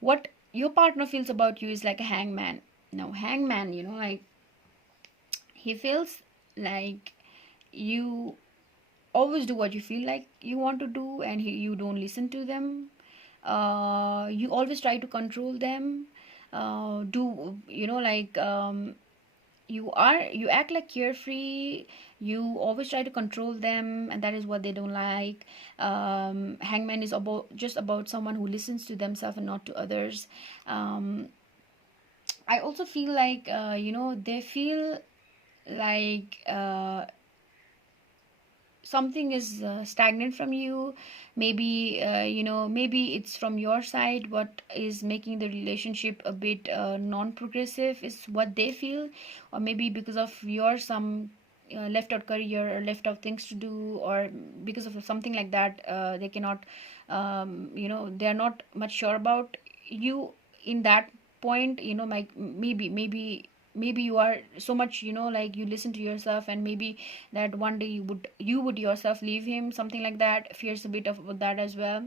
What your partner feels about you is like a hangman. Now hangman, like he feels like you always do what you feel like you want to do, and you don't listen to them. You always try to control them. Do like you act like carefree. You always try to control them, and that is what they don't like. Hangman is about someone who listens to themselves and not to others. I also feel like they feel like something is stagnant from you. Maybe maybe it's from your side what is making the relationship a bit non-progressive is what they feel. Or maybe because of your some left out career or left out things to do, or because of something like that, they cannot they are not much sure about you in that point. Like maybe you are so much, like you listen to yourself, and maybe that one day you would yourself leave him, something like that. Fears a bit of that as well.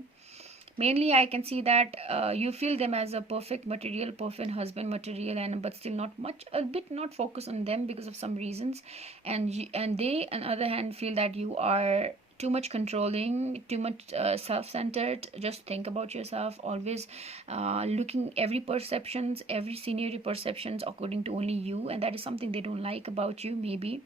Mainly I can see that you feel them as a perfect material, perfect husband material, and but still not much, a bit not focus on them because of some reasons. And they on the other hand feel that you are too much controlling, too much self-centered, just think about yourself, always looking every perceptions, every scenario perceptions according to only you, and that is something they don't like about you. Maybe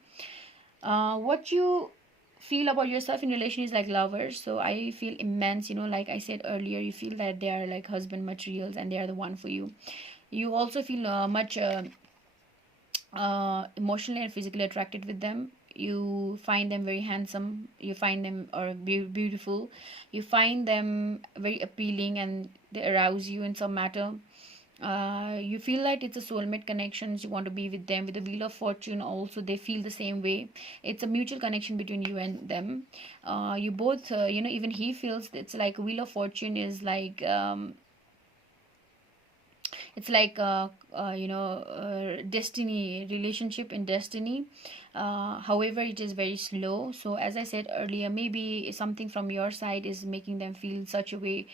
what you feel about yourself in relation is like lovers. So I feel immense, like I said earlier, you feel that they are like husband materials and they are the one for you. You also feel much emotionally and physically attracted with them. You find them very handsome, you find them or beautiful, you find them very appealing, and they arouse you in some matter. You feel like it's a soulmate connections, you want to be with them. With the wheel of fortune also, they feel the same way. It's a mutual connection between you and them. You both even he feels it's like wheel of fortune is like it's like destiny, relationship in destiny. However, it is very slow. So as I said earlier, maybe something from your side is making them feel such a way.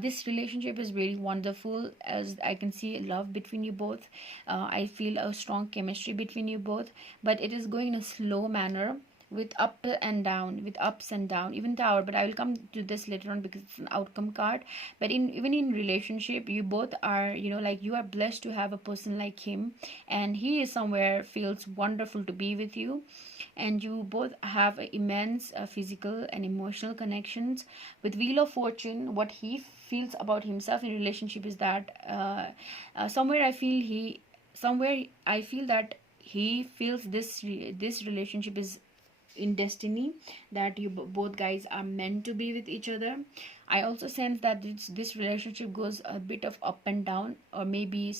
This relationship is really wonderful, as I can see love between you both. I feel a strong chemistry between you both, but it is going in a slow manner, with up and down, with ups and down, even tower. But I will come to this later on because it's an outcome card. But in even in relationship, you both are, like you are blessed to have a person like him, and he is somewhere feels wonderful to be with you, and you both have immense physical and emotional connections. With wheel of fortune, what he feels about himself in relationship is that somewhere I feel that he feels this relationship is in destiny, that you both guys are meant to be with each other. I also sense that this relationship goes a bit of up and down, or maybe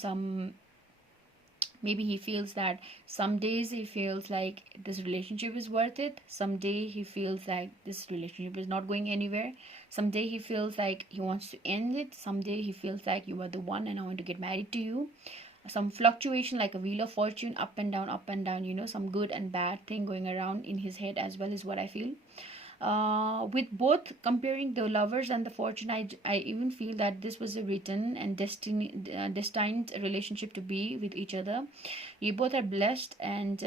he feels that some days he feels like this relationship is worth it, some day he feels like this relationship is not going anywhere, someday he feels like he wants to end it, someday he feels like you are the one and I want to get married to you. Some fluctuation like a wheel of fortune, up and down, some good and bad thing going around in his head as well, is what I feel. With both comparing the lovers and the fortune, I even feel that this was a written and destined relationship to be with each other. You both are blessed, and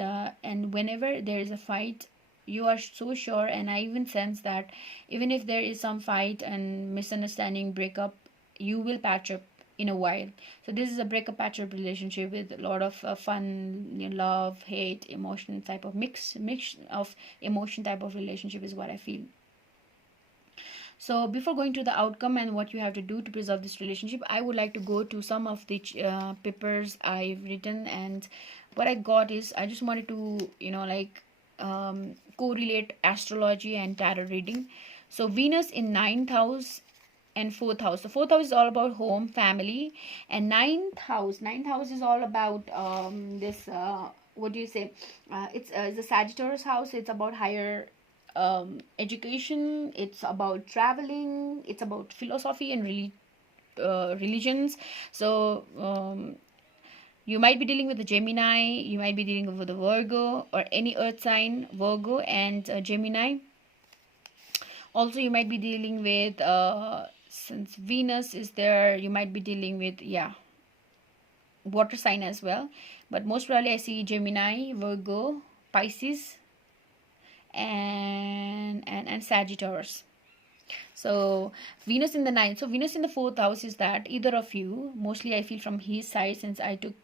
whenever there is a fight, you are so sure, and I even sense that even if there is some fight and misunderstanding, breakup, you will patch up in a while. So this is a breakup patch up relationship with a lot of fun, love, hate, emotion type of mix of emotion type of relationship is what I feel. So before going to the outcome and what you have to do to preserve this relationship, I would like to go to some of the papers I've written, and what I got is I just wanted to correlate astrology and tarot reading. So Venus in 9th house and 4th house. So 4th house is all about home, family, and ninth house is all about this what do you say, it's a Sagittarius house. It's about higher education, it's about traveling, it's about philosophy and religions. So you might be dealing with the Gemini, you might be dealing with the Virgo, or any earth sign, Virgo and Gemini. Also you might be dealing with since Venus is there, you might be dealing with water sign as well. But most probably I see Gemini, Virgo, Pisces, and Sagittarius. So Venus in the 9th, so Venus in the 4th house is that either of you, mostly I feel from his side, since I took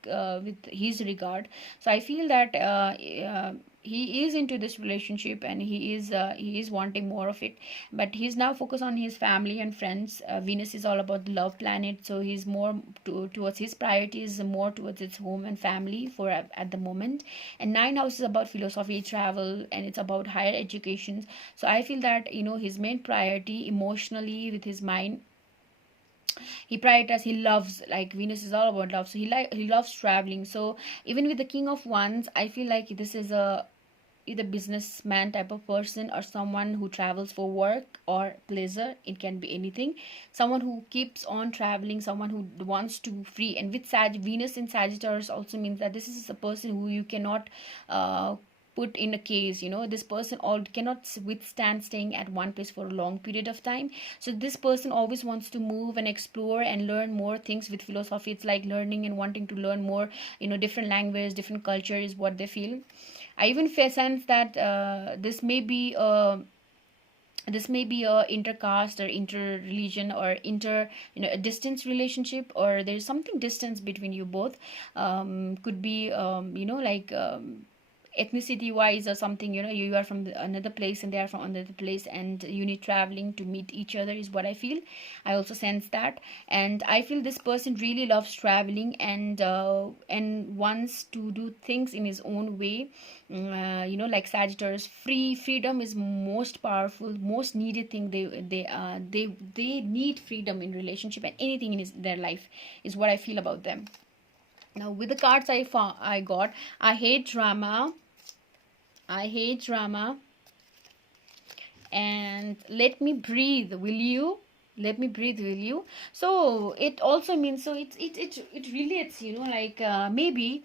with his regard. So I feel that he is into this relationship, and he is wanting more of it, but he's now focused on his family and friends. Venus is all about the love planet, so he's more towards his priorities, more towards his home and family for at the moment. And nine house is about philosophy, travel, and it's about higher education. So I feel that, his main priority emotionally with his mind, he prioritizes, he loves, like Venus is all about love, so he loves traveling. So even with the king of wands, I feel like this is a either businessman type of person, or someone who travels for work or pleasure. It can be anything. Someone who keeps on traveling, someone who wants to free. And with Venus in Sagittarius also means that this is a person who you cannot put in a case. This person all cannot withstand staying at one place for a long period of time. So this person always wants to move and explore and learn more things. With philosophy, it's like learning and wanting to learn more, different language, different culture is what they feel. I even sense that this may be a intercaste or inter-religion or a distance relationship, or there's something distance between you both. Could be like ethnicity wise or something. You are from another place and they are from another place, and you need traveling to meet each other is what I feel. I also sense that. And I feel this person really loves traveling, and wants to do things in his own way. Like Sagittarius, freedom is most powerful, most needed thing. They need freedom in relationship and anything in their life is what I feel about them. Now with the cards I got, I hate drama, and let me breathe, will you? Let me breathe, will you? So it also means, so it relates, like maybe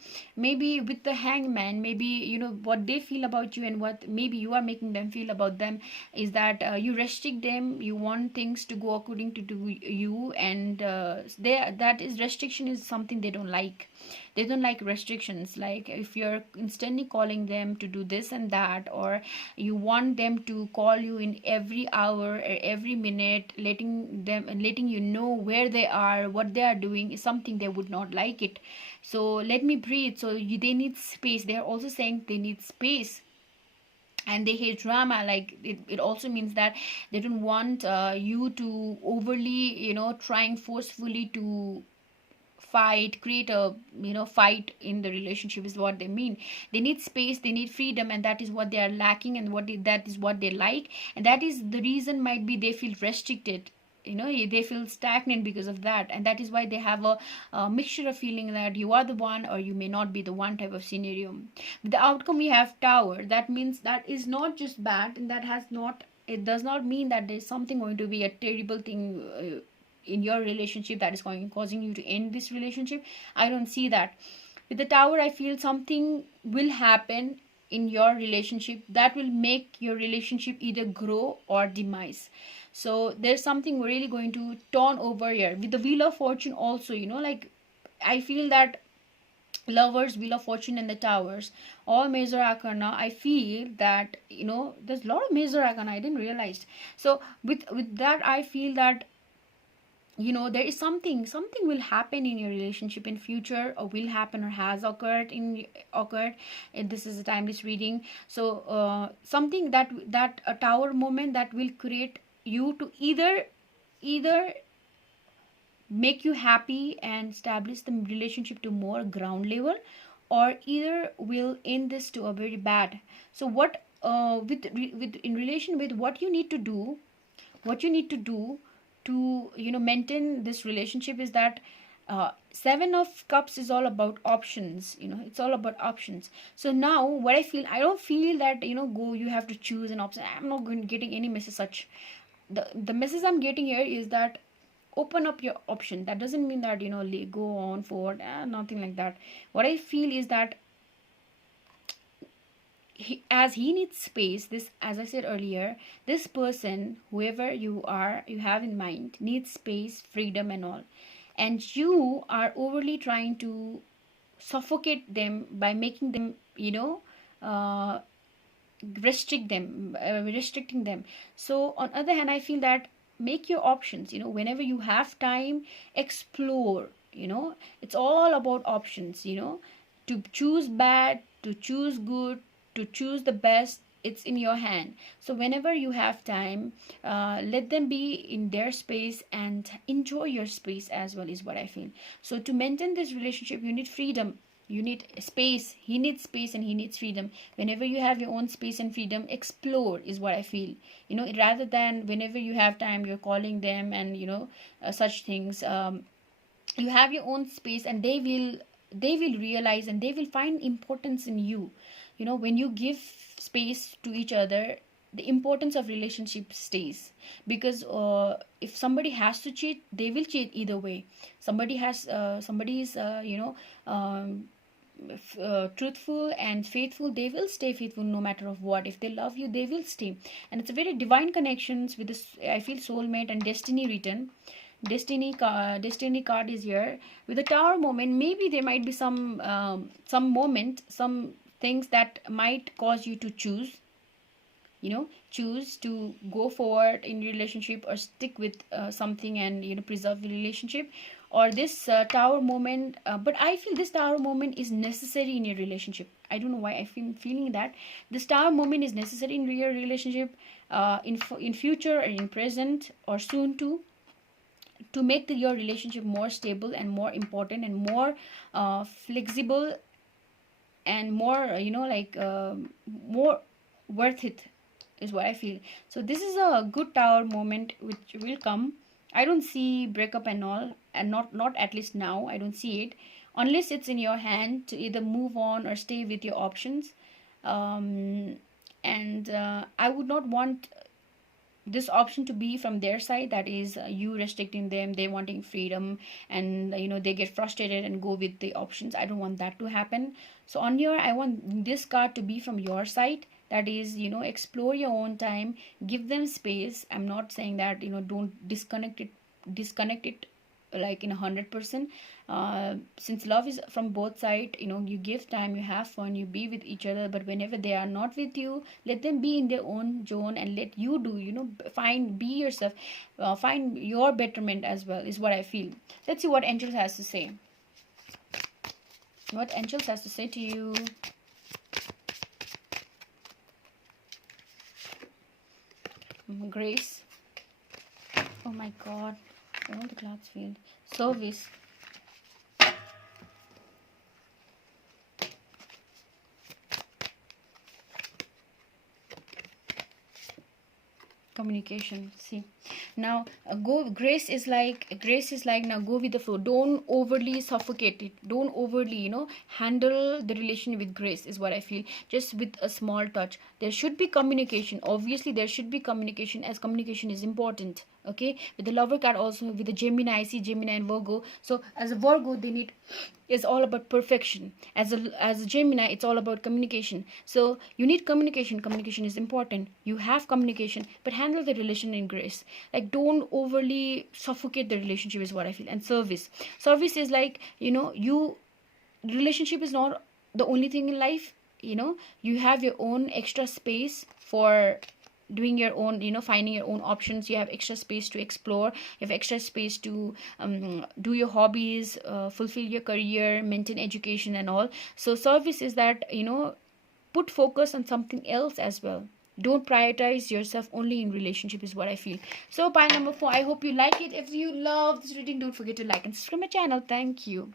with the hangman, maybe what they feel about you, and what maybe you are making them feel about them, is that you restrict them, you want things to go according to do you, and that is restriction is something they don't like. They don't like restrictions. Like if you're instantly calling them to do this and that, or you want them to call you in every hour or every minute, letting you know where they are, what they are doing, is something they would not like it. So let me breathe. So they need space. They are also saying they need space. And they hate drama. Like it also means that they don't want you to overly trying forcefully to create a fight in the relationship, is what they mean. They need space, they need freedom, and that is what they are lacking, and that is what they like. And that is the reason might be they feel restricted. They feel stagnant because of that, and that is why they have a mixture of feeling that you are the one or you may not be the one type of scenario. With the outcome we have Tower. That means that is not just bad, and it does not mean that there's something going to be a terrible thing in your relationship that is causing you to end this relationship. I don't see that. With the Tower, I feel something will happen in your relationship that will make your relationship either grow or demise. So there's something really going to turn over here. With the Wheel of Fortune also, like I feel that Lovers, Wheel of Fortune, and the Towers, all major arcana, I feel that there's a lot of major arcana I didn't realize. So with that, I feel that there is something will happen in your relationship in future, or will happen, or has occurred, and this is a timeless reading. So something that a Tower moment that will create you to either make you happy and establish the relationship to more ground level, or either will end this to a very bad. So what with in relation with what you need to do to maintain this relationship, is that Seven of Cups is all about options. It's all about options. So now what I feel, I don't feel that go you have to choose an option. I'm not getting any message such. The message I'm getting here is that open up your option. That doesn't mean that go on forward, nothing like that. What I feel is that as he needs space, this, as I said earlier, this person, whoever you have in mind, needs space, freedom, and all. And you are overly trying to suffocate them by making them uh, restricting them. So on other hand, I feel that make your options. Whenever you have time, explore. It's all about options. To choose bad, to choose good, to choose the best, it's in your hand. So whenever you have time, let them be in their space and enjoy your space as well, is what I feel. So to maintain this relationship, you need freedom, you need space. He needs space and he needs freedom. Whenever you have your own space and freedom, explore, is what I feel. Rather than whenever you have time you're calling them and such things. You have your own space, and they will realize and they will find importance in you. When you give space to each other, the importance of relationship stays. Because if somebody has to cheat, they will cheat either way. Somebody is truthful and faithful, they will stay faithful no matter of what. If they love you, they will stay. And it's a very divine connections with this, I feel, soulmate and destiny written. Destiny card is here with the tower moment. Maybe there might be some moment, some things that might cause you to choose to go forward in relationship or stick with something and preserve the relationship. Or this tower moment, but I feel this tower moment is necessary in your relationship. I don't know why I feel feeling that this tower moment is necessary in your relationship, in future or in present or soon too, to make your relationship more stable and more important and more flexible and more more worth it, is what I feel. So this is a good tower moment which will come. I don't see breakup and all, and not at least now. I don't see it, unless it's in your hand to either move on or stay with your options. And I would not want this option to be from their side, that is you restricting them, they wanting freedom, and they get frustrated and go with the options. I don't want that to happen. So on your, I want this card to be from your side, that is explore your own time, give them space. I'm not saying that don't disconnect it like in 100%. Since love is from both sides, you give time, you have fun, you be with each other. But whenever they are not with you, let them be in their own zone and let you do, be yourself, find your betterment as well, is what I feel. Let's see what angels has to say. What angels has to say to you. Grace. Oh my god, all the clouds filled. Service. Communication. See, now grace is like now go with the flow. Don't overly suffocate it, don't overly handle the relation with grace, is what I feel. Just with a small touch. There should be communication, obviously there should be communication, as communication is important. Okay, with the lover card also, with the Gemini, I see Gemini and Virgo. So as a Virgo, they need, it's all about perfection. As a Gemini, it's all about communication. So you need communication. Communication is important. You have communication, but handle the relation in grace. Like, don't overly suffocate the relationship, is what I feel. And service is like, relationship is not the only thing in life. You have your own extra space for doing your own, finding your own options. You have extra space to explore, you have extra space to do your hobbies, fulfill your career, maintain education and all. So service is that, put focus on something else as well. Don't prioritize yourself only in relationship, is what I feel. So pile number 4, I hope you like it. If you love this reading, don't forget to like and subscribe my channel. Thank you.